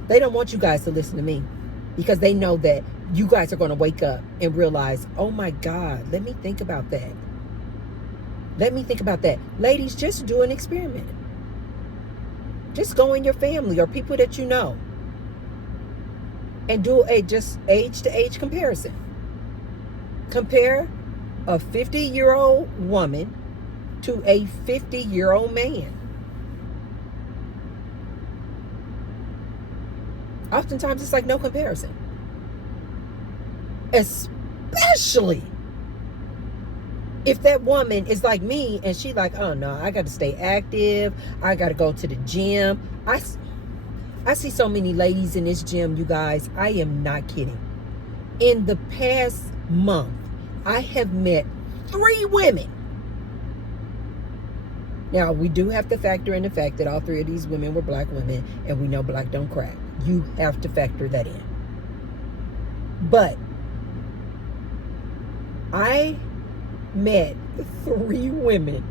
They don't want you guys to listen to me, because they know that you guys are going to wake up and realize, oh my God, let me think about that. Let me think about that. Ladies, just do an experiment. Just go in your family or people that you know and do a just age to age comparison. Compare a 50-year-old woman to a 50-year-old man. Oftentimes it's like no comparison. Especially if that woman is like me and she like, oh no, I got to stay active. I got to go to the gym. I see so many ladies in this gym, you guys. I am not kidding. In the past month, I have met 3 women. Now, we do have to factor in the fact that all 3 of these women were black women, and we know black don't crack. You have to factor that in. But I met 3 women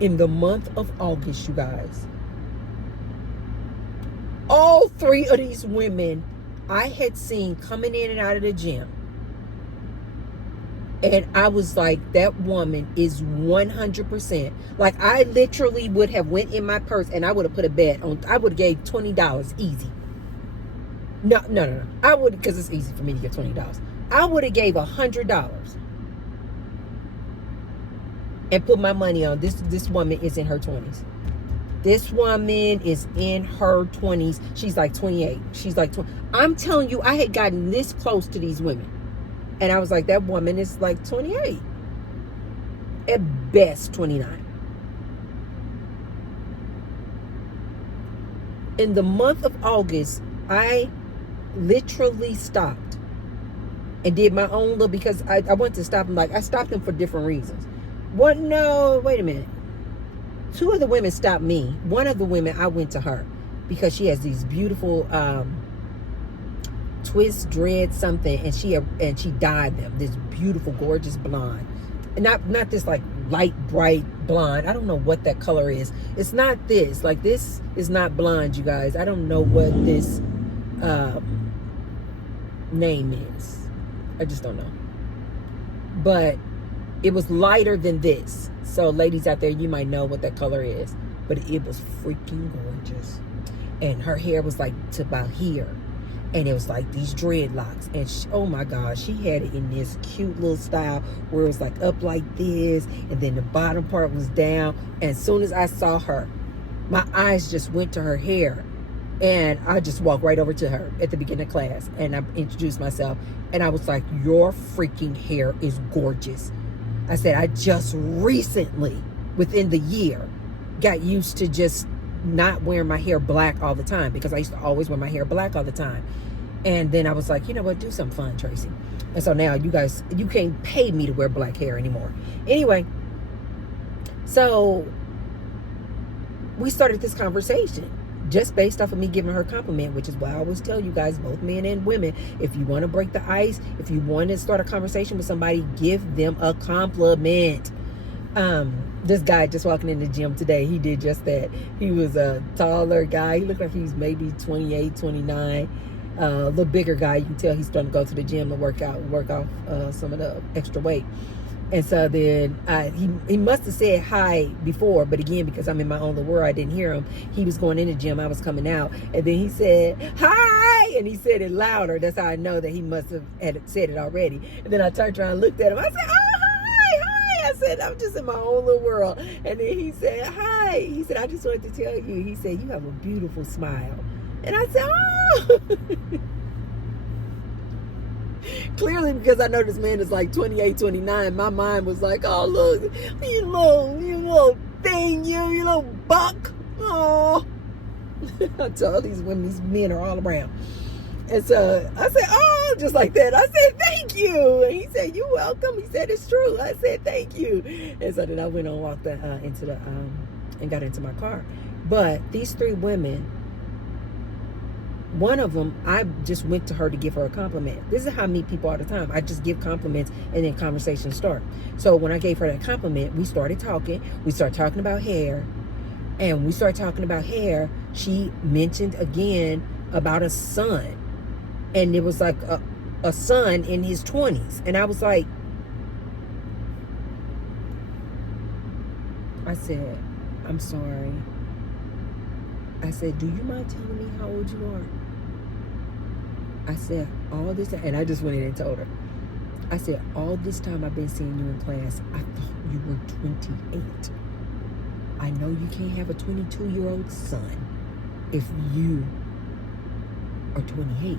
in the month of August, you guys. All 3 of these women I had seen coming in and out of the gym. And I was like, that woman is 100%. Like, I literally would have went in my purse and I would have put a bet on, I would have gave $20 easy. No. I would, because it's easy for me to get $20. I would have gave $100 and put my money on this woman is in her 20s. This woman is in her 20s. She's like 28. She's like 20. I'm telling you, I had gotten this close to these women. And I was like, that woman is like 28. At best, 29. In the month of August, I literally stopped and did my own little, because I wanted to stop them. Like, I stopped them for different reasons. Wait a minute. 2 of the women stopped me. One of the women, I went to her because she has these beautiful twist dread something, and she dyed them this beautiful, gorgeous blonde, and not this like light bright blonde. I don't know what that color is. It's not this. Like, this is not blonde, you guys. I don't know what this name is. I just don't know. But it was lighter than this. So ladies out there, you might know what that color is. But it was freaking gorgeous. And her hair was like to about here. And it was like these dreadlocks. And oh my God, she had it in this cute little style where it was like up like this. And then the bottom part was down. And as soon as I saw her, my eyes just went to her hair. And I just walked right over to her at the beginning of class. And I introduced myself. And I was like, your freaking hair is gorgeous. I said, I just recently, within the year, got used to just not wearing my hair black all the time, because I used to always wear my hair black all the time. And then I was like, you know what, do something fun, Tracy. And so now you guys, you can't pay me to wear black hair anymore. Anyway, so we started this conversation just based off of me giving her a compliment, which is why I always tell you guys, both men and women, if you want to break the ice, if you want to start a conversation with somebody, give them a compliment. This guy just walking in the gym today, he did just that. He was a taller guy. He looked like he's maybe 28, 29. A little bigger guy. You can tell he's starting to go to the gym to work off some of the extra weight. And so then he must have said hi before, but again, because I'm in my own little world, I didn't hear him. He was going in the gym, I was coming out, and then he said, hi, and he said it louder. That's how I know that he must have said it already. And then I turned around and looked at him. I said, oh, hi. I said, I'm just in my own little world. And then he said, hi. He said, I just wanted to tell you. He said, you have a beautiful smile. And I said, oh. Clearly, because I know this man is like 28, 29, my mind was like, oh, look, you little thing, you little buck. Oh. I told these women, these men are all around. And so I said, oh, just like that. I said, thank you. And he said, you're welcome. He said, it's true. I said, thank you. And so then I went and walked into the, and got into my car. But these 3 women, one of them, I just went to her to give her a compliment. This is how I meet people all the time. I just give compliments and then conversations start. So when I gave her that compliment, we started talking. We started talking about hair. And we started talking about hair. She mentioned again about a son. And it was like a son in his 20s. And I was like, I said, I'm sorry. I said, do you mind telling me how old you are? I said, all this time, and I just went in and told her. I said, all this time I've been seeing you in class, I thought you were 28. I know you can't have a 22-year-old son if you are 28.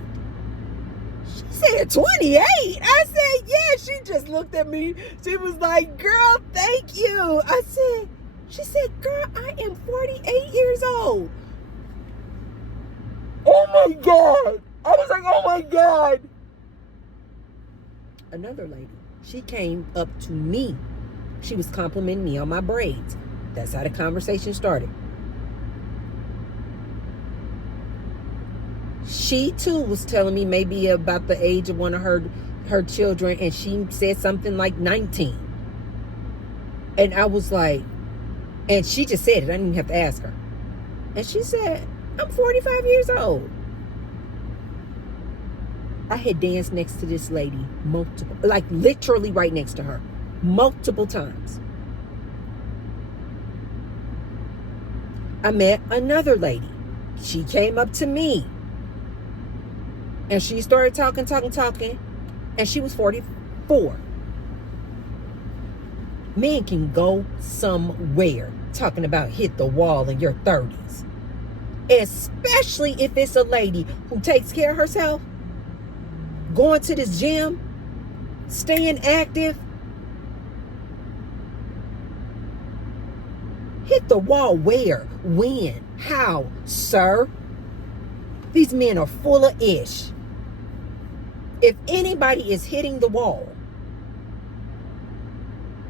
She said, 28? I said, yeah. She just looked at me. She was like, girl, thank you. She said, girl, I am 48 years old. Oh my God. I was like, oh my God. Another lady, she came up to me. She was complimenting me on my braids. That's how the conversation started. She too was telling me maybe about the age of one of her children, and she said something like 19. And I was like, and she just said it. I didn't even have to ask her. And she said, I'm 45 years old. I had danced next to this lady multiple, like literally right next to her, multiple times. I met another lady. She came up to me. And she started talking. And she was 44. Men can go somewhere talking about hit the wall in your 30s. Especially if it's a lady who takes care of herself. Going to this gym. Staying active. Hit the wall where? When? How? Sir? These men are full of ish. If anybody is hitting the wall,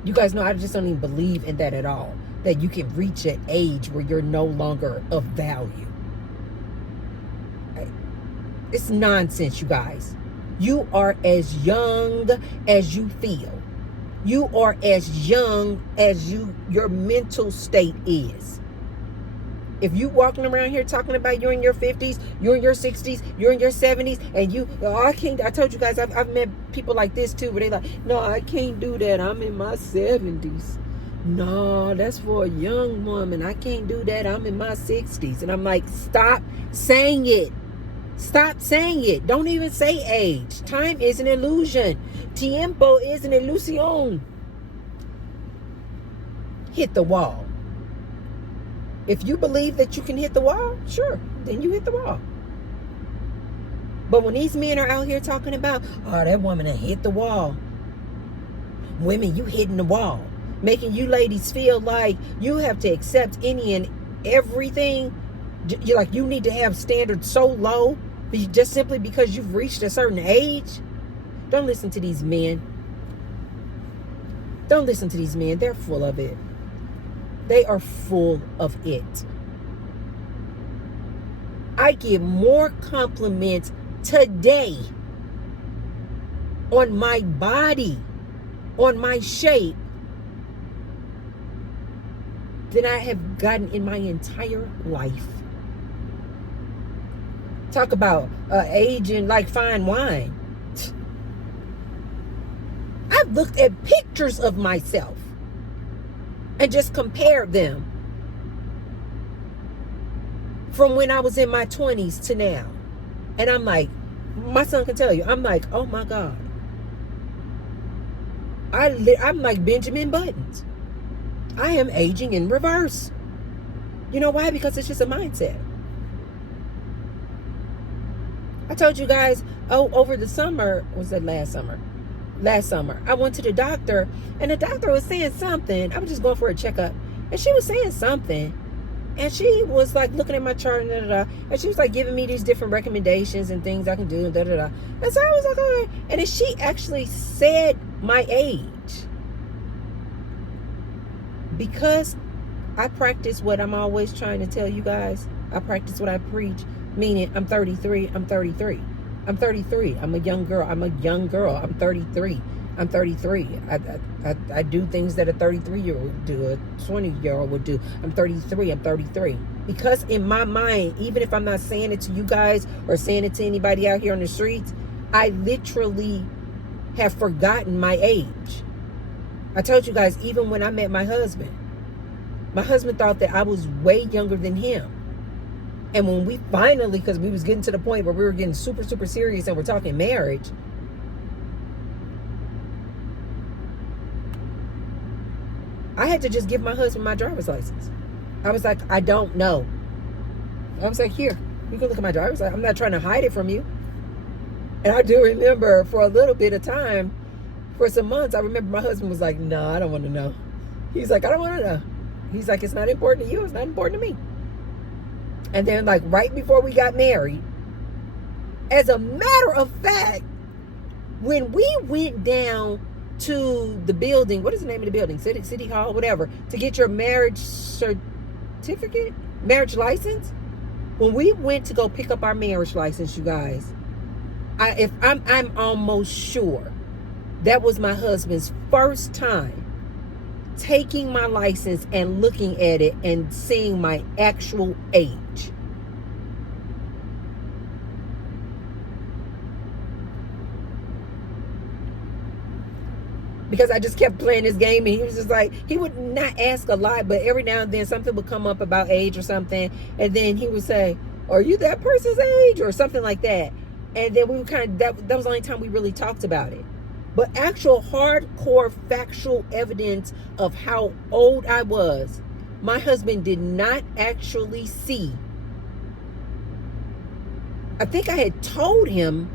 you guys know I just don't even believe in that at all. That you can reach an age where you're no longer of value. It's nonsense, you guys. You are as young as you feel. You are as young as your mental state is. If you walking around here talking about you're in your 50s, you're in your 60s, you're in your 70s, and I told you guys, I've met people like this too, where they like, no, I can't do that. I'm in my 70s. No, that's for a young woman. I can't do that. I'm in my 60s. And I'm like, stop saying it. Stop saying it. Don't even say age. Time is an illusion. Tiempo es una ilusión. Hit the wall. If you believe that you can hit the wall, sure, then you hit the wall. But when these men are out here talking about, oh, that woman that hit the wall. Women, you hitting the wall. Making you ladies feel like you have to accept any and everything. You're like, you need to have standards so low just simply because you've reached a certain age. Don't listen to these men. Don't listen to these men. They're full of it. They are full of it. I get more compliments today on my body, on my shape, than I have gotten in my entire life. Talk about aging like fine wine. I've looked at pictures of myself and just compared them from when I was in my 20s to now. And I'm like, my son can tell you, I'm like, oh my God. I'm like Benjamin Buttons. I am aging in reverse. You know why? Because it's just a mindset. I told you guys, over the summer, was that last summer? Last summer, I went to the doctor, and the doctor was saying something. I was just going for a checkup, and she was saying something, and she was like looking at my chart and and she was like giving me these different recommendations and things I can do and And so I was like, all right. And then she actually said my age, because I practice what I'm always trying to tell you guys. I practice what I preach, meaning I'm 33. I'm 33. I'm 33. I'm a young girl. I'm 33. I'm 33. I do things that a 33-year-old would do, a 20-year-old would do. I'm 33. I'm 33. Because in my mind, even if I'm not saying it to you guys or saying it to anybody out here on the streets, I literally have forgotten my age. I told you guys, even when I met my husband thought that I was way younger than him. And when we finally, because we was getting to the point where we were getting super, super serious and we're talking marriage, I had to just give my husband my driver's license. I was like, I don't know. I was like, here, you can look at my driver's license. I'm not trying to hide it from you. And I do remember for a little bit of time, for some months, I remember my husband was like, no, I don't want to know. He's like, I don't want to know. He's like, it's not important to you. It's not important to me. And then like right before we got married, as a matter of fact, when we went down to the building, what is the name of the building? City Hall, whatever, to get your marriage certificate, marriage license. When we went to go pick up our marriage license, you guys, I'm almost sure that was my husband's first time taking my license and looking at it and seeing my actual age. Because I just kept playing this game, and he was just like, he would not ask a lot, but every now and then something would come up about age or something, and then he would say, are you that person's age, or something like that. And then we would kind of, that was the only time we really talked about it. But actual hardcore factual evidence of how old I was, my husband did not actually see. I think I had told him.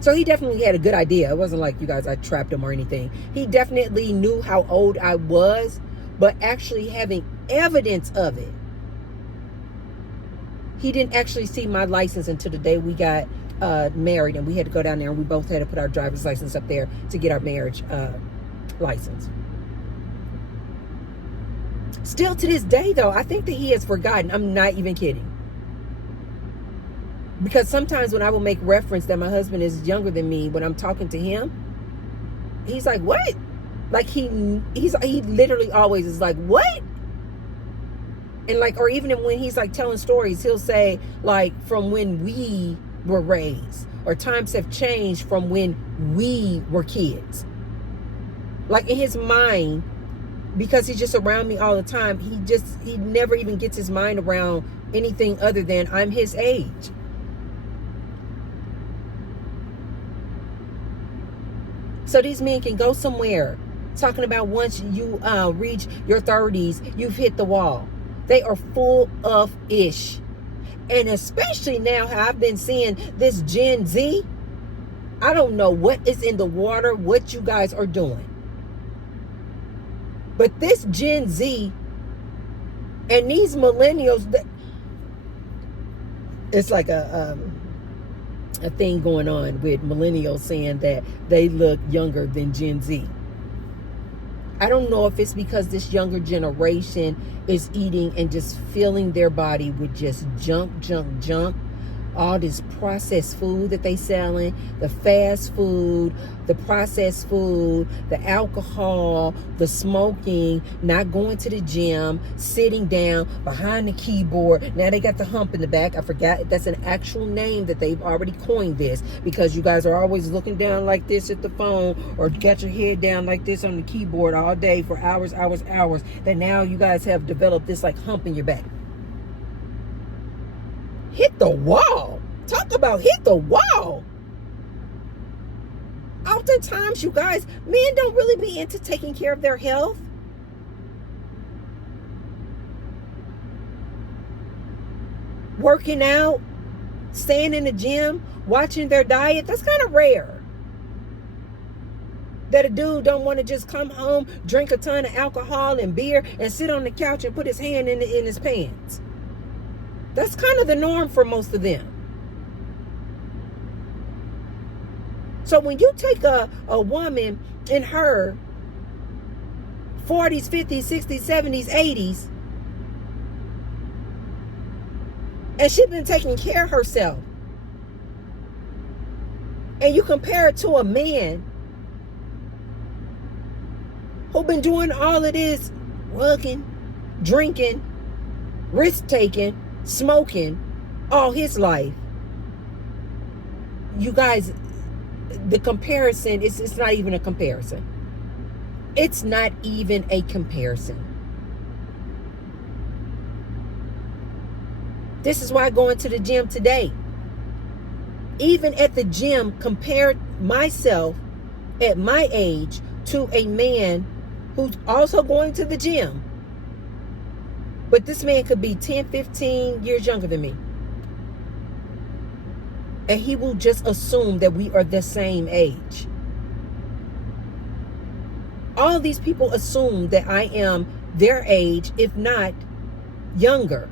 So he definitely had a good idea. It wasn't like, you guys, I trapped him or anything. He definitely knew how old I was, but actually having evidence of it. He didn't actually see my license until the day we got married, and we had to go down there, and we both had to put our driver's license up there to get our marriage license. Still to this day, though, I think that he has forgotten. I'm not even kidding. Because sometimes when I will make reference that my husband is younger than me, when I'm talking to him, he's like, what? Like he literally always is like, what? And like, or even when he's like telling stories, he'll say like, from when we were raised, or times have changed from when we were kids. Like in his mind, because he's just around me all the time, he never even gets his mind around anything other than I'm his age. So these men can go somewhere talking about once you reach your 30s, you've hit the wall. They are full of ish. And especially now how I've been seeing this Gen Z, I don't know what is in the water, what you guys are doing. But this Gen Z and these millennials, it's like a thing going on with millennials saying that they look younger than Gen Z. I don't know if it's because this younger generation is eating and just filling their body with just junk. All this processed food that they selling, the fast food, the processed food, the alcohol, the smoking, not going to the gym, sitting down behind the keyboard. Now they got the hump in the back. I forgot that's an actual name that they've already coined this, because you guys are always looking down like this at the phone, or got your head down like this on the keyboard all day for hours, that now you guys have developed this like hump in your back. Hit the wall. Talk about hit the wall. Oftentimes, you guys, men don't really be into taking care of their health. Working out, staying in the gym, watching their diet, that's kind of rare. That a dude don't want to just come home, drink a ton of alcohol and beer, and sit on the couch and put his hand in his pants. That's kind of the norm for most of them. So when you take a woman in her 40s, 50s, 60s, 70s, 80s, and she's been taking care of herself, and you compare it to a man who been doing all of this working, drinking, risk-taking, smoking all his life, you guys, the comparison is, it's not even a comparison. It's not even a comparison. This is why going to the gym today, even at the gym, compared myself at my age to a man who's also going to the gym. But this man could be 10, 15 years younger than me. And he will just assume that we are the same age. All these people assume that I am their age, if not younger.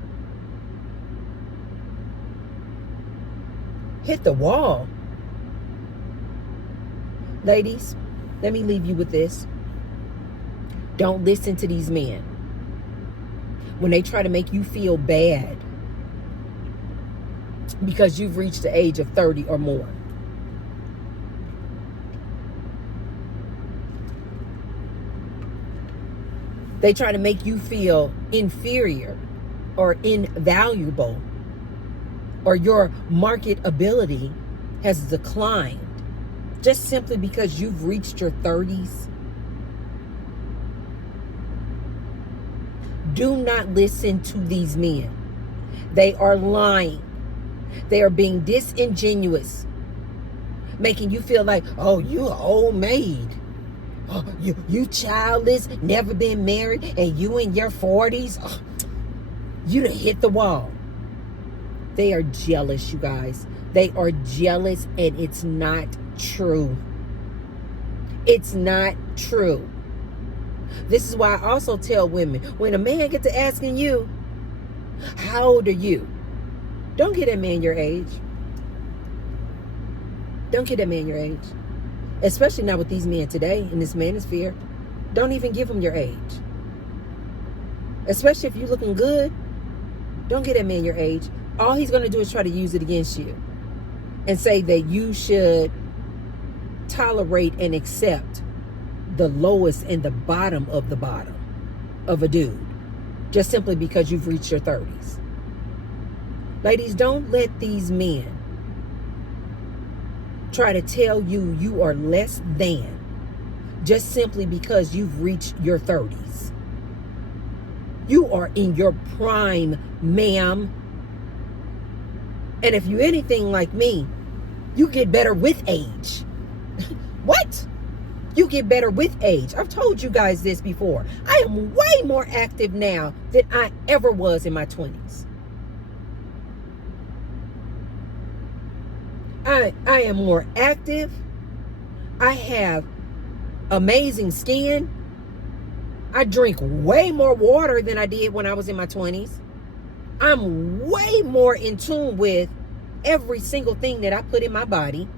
Hit the wall. Ladies, let me leave you with this. Don't listen to these men when they try to make you feel bad because you've reached the age of 30 or more. They try to make you feel inferior or invaluable, or your market ability has declined just simply because you've reached your 30s. Do not listen to these men. They are lying. They are being disingenuous, making you feel like, oh, you an old maid. Oh, you childless, never been married, and you in your 40s. Oh, you done hit the wall. They are jealous, you guys. They are jealous, and it's not true. It's not true. This is why I also tell women, when a man gets to asking you, how old are you? Don't get that man your age. Don't get that man your age. Especially not with these men today in this manosphere. Don't even give him your age. Especially if you're looking good. Don't get that man your age. All he's going to do is try to use it against you and say that you should tolerate and accept the lowest and the bottom of a dude, just simply because you've reached your 30s. Ladies, don't let these men try to tell you you are less than just simply because you've reached your 30s. You are in your prime, ma'am. And if you're anything like me, you get better with age. What? You get better with age. I've told you guys this before. I am way more active now than I ever was in my 20s. I am more active. I have amazing skin. I drink way more water than I did when I was in my 20s. I'm way more in tune with every single thing that I put in my body.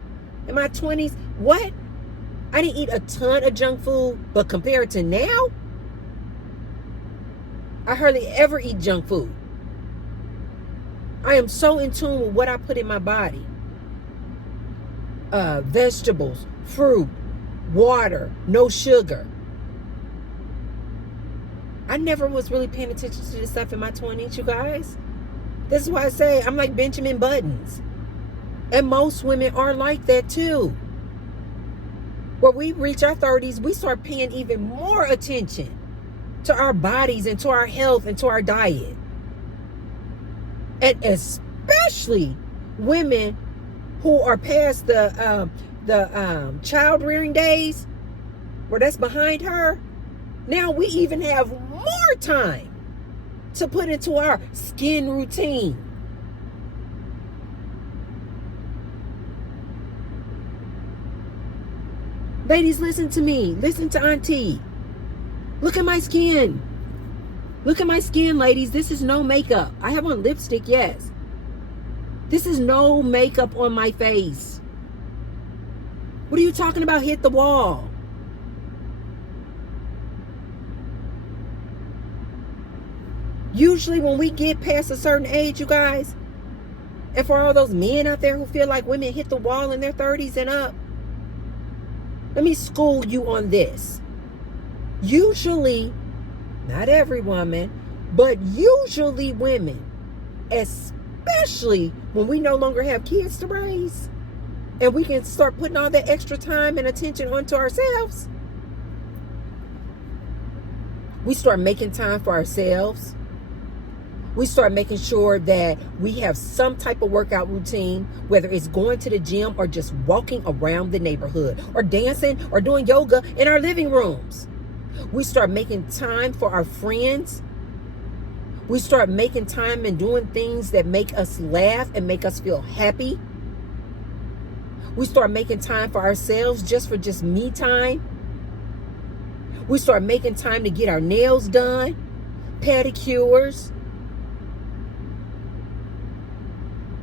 In my 20s, what? I didn't eat a ton of junk food, but compared to now, I hardly ever eat junk food. I am so in tune with what I put in my body. Vegetables, fruit, water, no sugar. I never was really paying attention to this stuff in my 20s, you guys. This is why I say I'm like Benjamin Buttons. And most women are like that too. When we reach our 30s, we start paying even more attention to our bodies and to our health and to our diet. And especially women who are past the child rearing days, where that's behind her. Now we even have more time to put into our skin routine. Ladies, listen to me. Listen to Auntie. Look at my skin. Look at my skin, ladies. This is no makeup. I have on lipstick, yes. This is no makeup on my face. What are you talking about? Hit the wall. Usually when we get past a certain age, you guys, and for all those men out there who feel like women hit the wall in their 30s and up, let me school you on this. Usually, not every woman, but usually women, especially when we no longer have kids to raise and we can start putting all that extra time and attention onto ourselves, we start making time for ourselves. We start making sure that we have some type of workout routine, whether it's going to the gym or just walking around the neighborhood or dancing or doing yoga in our living rooms. We start making time for our friends. We start making time and doing things that make us laugh and make us feel happy. We start making time for ourselves, just me time. We start making time to get our nails done, pedicures.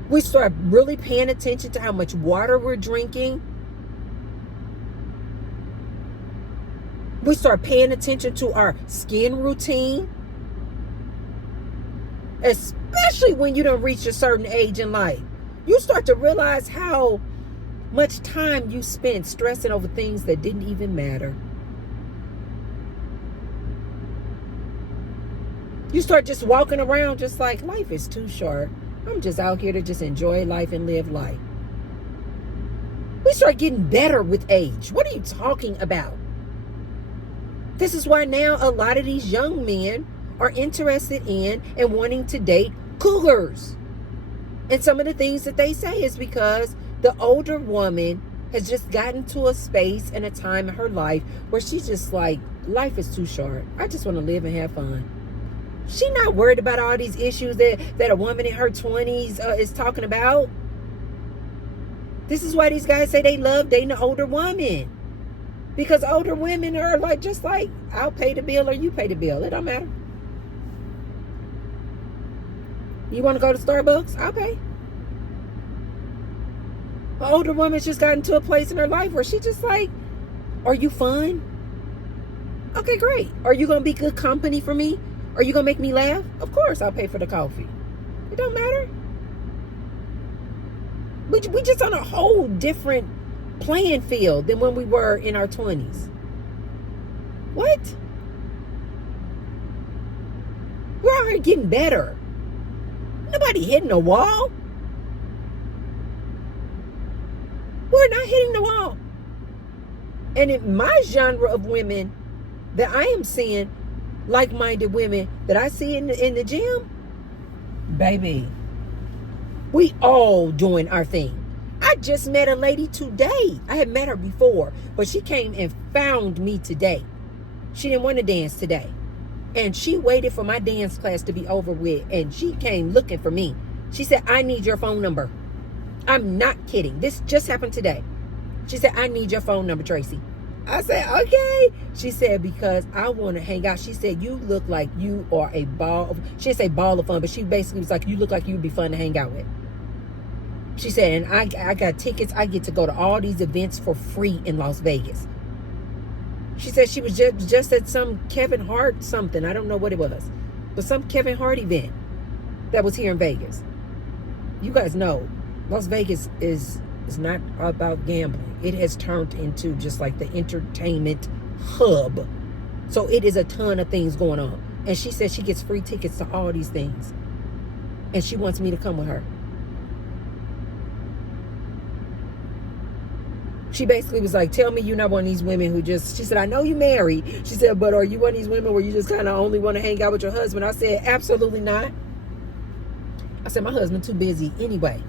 We start really paying attention to how much water we're drinking. We start paying attention to our skin routine. Especially when you don't reach a certain age in life. You start to realize how much time you spent stressing over things that didn't even matter. You start just walking around just like, life is too short. I'm just out here to just enjoy life and live life. We start getting better with age. What are you talking about? This is why now a lot of these young men are interested in and wanting to date cougars. And some of the things that they say is because the older woman has just gotten to a space and a time in her life where she's just like, life is too short. I just want to live and have fun. She's not worried about all these issues that a woman in her 20s is talking about. This is why these guys say they love dating an older woman. Because older women are like, just like, I'll pay the bill or you pay the bill. It don't matter. You want to go to Starbucks? I'll pay. An older woman's just gotten to a place in her life where she just like, are you fun? Okay, great. Are you going to be good company for me? Are you going to make me laugh? Of course I'll pay for the coffee. It don't matter. We just on a whole different playing field than when we were in our 20s. What? We're already getting better. Nobody hitting a wall. We're not hitting the wall. And in my genre of women that I am seeing, like-minded women that I see in the gym, baby, we all doing our thing. I just met a lady today. I had met her before, but she came and found me today. She didn't want to dance today. And she waited for my dance class to be over with, and she came looking for me. She said, I need your phone number. I'm not kidding. This just happened today. She said, I need your phone number, Tracy. I said, okay. She said, because I want to hang out. She said, you look like you are a ball of, she didn't say ball of fun, but she basically was like, you look like you'd be fun to hang out with. She said, and I got tickets. I get to go to all these events for free in Las Vegas. She said she was just at some Kevin Hart something. I don't know what it was. But some Kevin Hart event that was here in Vegas. You guys know, Las Vegas is not about gambling. It has turned into just like the entertainment hub. So it is a ton of things going on. And she said she gets free tickets to all these things. And she wants me to come with her. She basically was like, tell me you're not one of these women who just, she said, I know you married. She said, but are you one of these women where you just kind of only want to hang out with your husband? I said, absolutely not. I said, my husband's too busy anyway.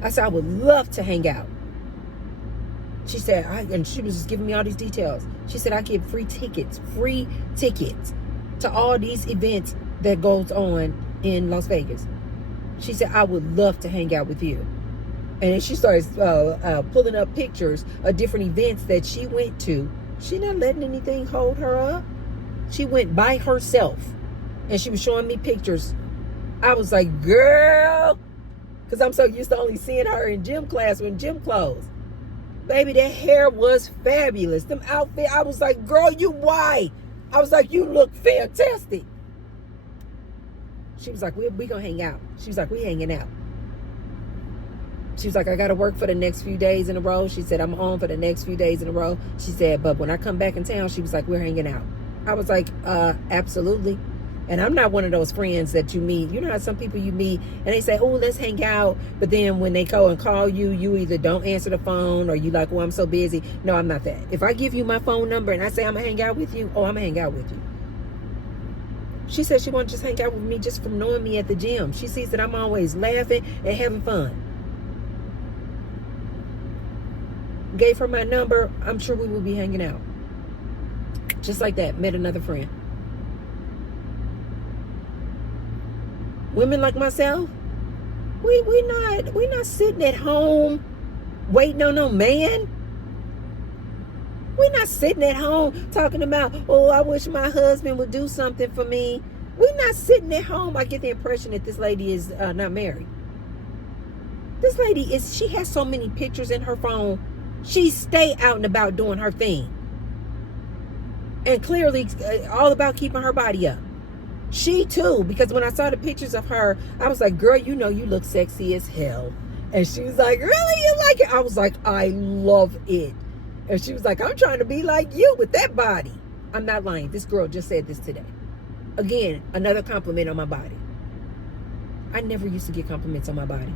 I said, I would love to hang out. She said, and she was just giving me all these details. She said, I get free tickets to all these events that goes on in Las Vegas. She said, I would love to hang out with you. And then she starts pulling up pictures of different events that she went to. She not letting anything hold her up. She went by herself. And she was showing me pictures. I was like, girl. Because I'm so used to only seeing her in gym class when gym closed. Baby, that hair was fabulous. Them outfit, I was like, girl, you white. I was like, you look fantastic. She was like, we going to hang out. She was like, we hanging out. She was like, I got to work for the next few days in a row. She said, I'm on for the next few days in a row. She said, but when I come back in town, she was like, we're hanging out. I was like, absolutely. And I'm not one of those friends that you meet. You know how some people you meet and they say, oh, let's hang out. But then when they go and call you, you either don't answer the phone or you like, well, I'm so busy. No, I'm not that. If I give you my phone number and I say I'm going to hang out with you, oh, I'm going to hang out with you. She said she wants to just hang out with me just from knowing me at the gym. She sees that I'm always laughing and having fun. Gave her my number. I'm sure we will be hanging out. Just like that. Met another friend. Women like myself, we not sitting at home waiting on no man. We're not sitting at home talking about, oh, I wish my husband would do something for me. We're not sitting at home. I get the impression that this lady is not married. This lady she has so many pictures in her phone. She stay out and about doing her thing. And clearly all about keeping her body up. She too, because when I saw the pictures of her, I was like, girl, you know you look sexy as hell. And she was like, really? You like it? I was like, I love it. And she was like, I'm trying to be like you with that body. I'm not lying. This girl just said this today. Again, another compliment on my body. I never used to get compliments on my body.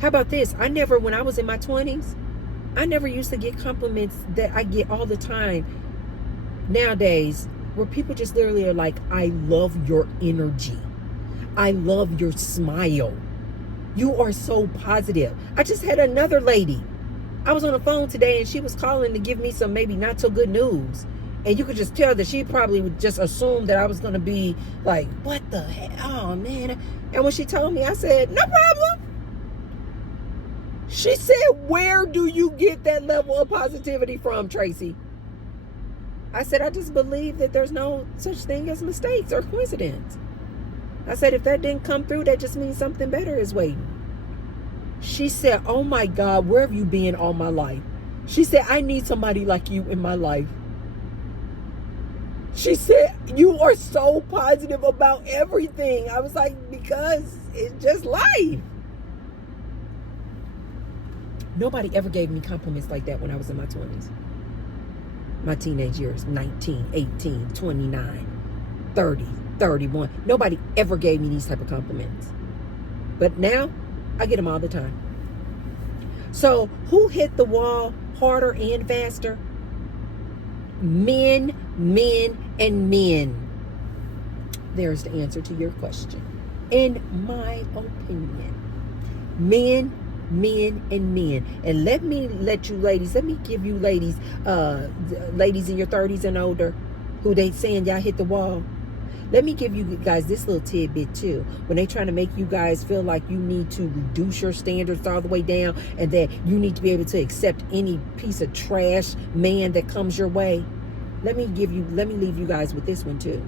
How about this? When I was in my 20s, I never used to get compliments that I get all the time nowadays, where people just literally are like, I love your energy. I love your smile. You are so positive. I just had another lady. I was on the phone today and she was calling to give me some maybe not so good news. And you could just tell that she probably would just assume that I was going to be like, what the hell? Oh, man. And when she told me, I said, no problem. She said, where do you get that level of positivity from, Tracy? I said, I just believe that there's no such thing as mistakes or coincidence. I said, if that didn't come through, that just means something better is waiting. She said, oh my God, where have you been all my life? She said, I need somebody like you in my life. She said, you are so positive about everything. I was like, because it's just life. Nobody ever gave me compliments like that when I was in my 20s. My teenage years, 19, 18, 29, 30, 31. Nobody ever gave me these type of compliments. But now, I get them all the time. So, who hit the wall harder and faster? Men, and men. There's the answer to your question. In my opinion. Men, and men. And let me give you ladies, ladies in your 30s and older, who they saying y'all hit the wall. Let me give you guys this little tidbit too. When they trying to make you guys feel like you need to reduce your standards all the way down and that you need to be able to accept any piece of trash man that comes your way. Let me leave you guys with this one too.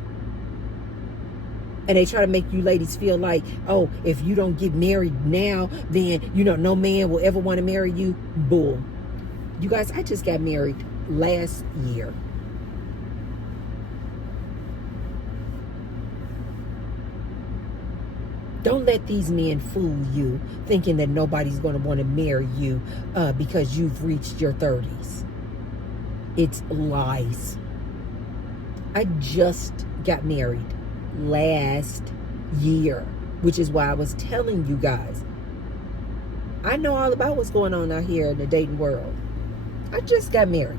And they try to make you ladies feel like, oh, if you don't get married now, then, no man will ever want to marry you. Bull. You guys, I just got married last year. Don't let these men fool you, thinking that nobody's going to want to marry you because you've reached your 30s. It's lies. I just got married last year, which is why I was telling you guys. I know all about what's going on out here in the dating world. I just got married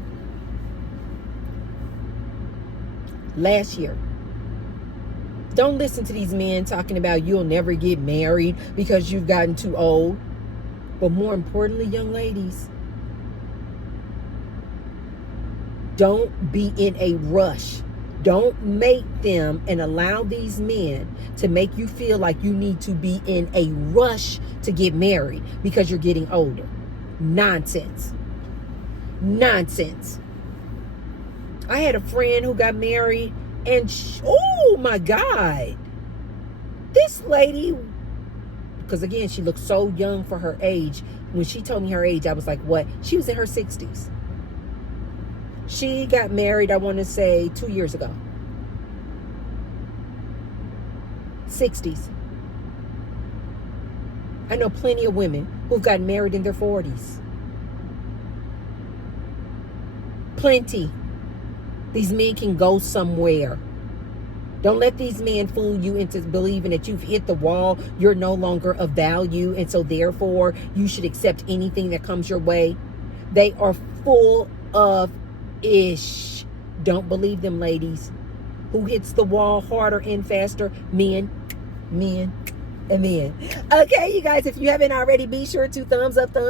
last year. Don't listen to these men talking about you'll never get married because you've gotten too old. But more importantly, young ladies, don't be in a rush. Don't make them and allow these men to make you feel like you need to be in a rush to get married because you're getting older. Nonsense. I had a friend who got married and oh my God, this lady, because again, she looked so young for her age. When she told me her age, I was like, what? She was in her 60s. She got married, I want to say 2 years ago. 60s. I know plenty of women who've gotten married in their 40s. Plenty. These men can go somewhere. Don't let these men fool you into believing that you've hit the wall. You're no longer of value, and so therefore you should accept anything that comes your way. They are full of ish. Don't believe them, ladies. Who hits the wall harder and faster? Men, and men. Okay, you guys, if you haven't already, be sure to thumbs up the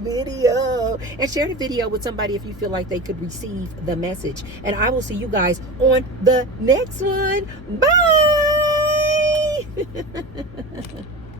video, and share the video with somebody if you feel like they could receive the message. And I will see you guys on the next one. Bye.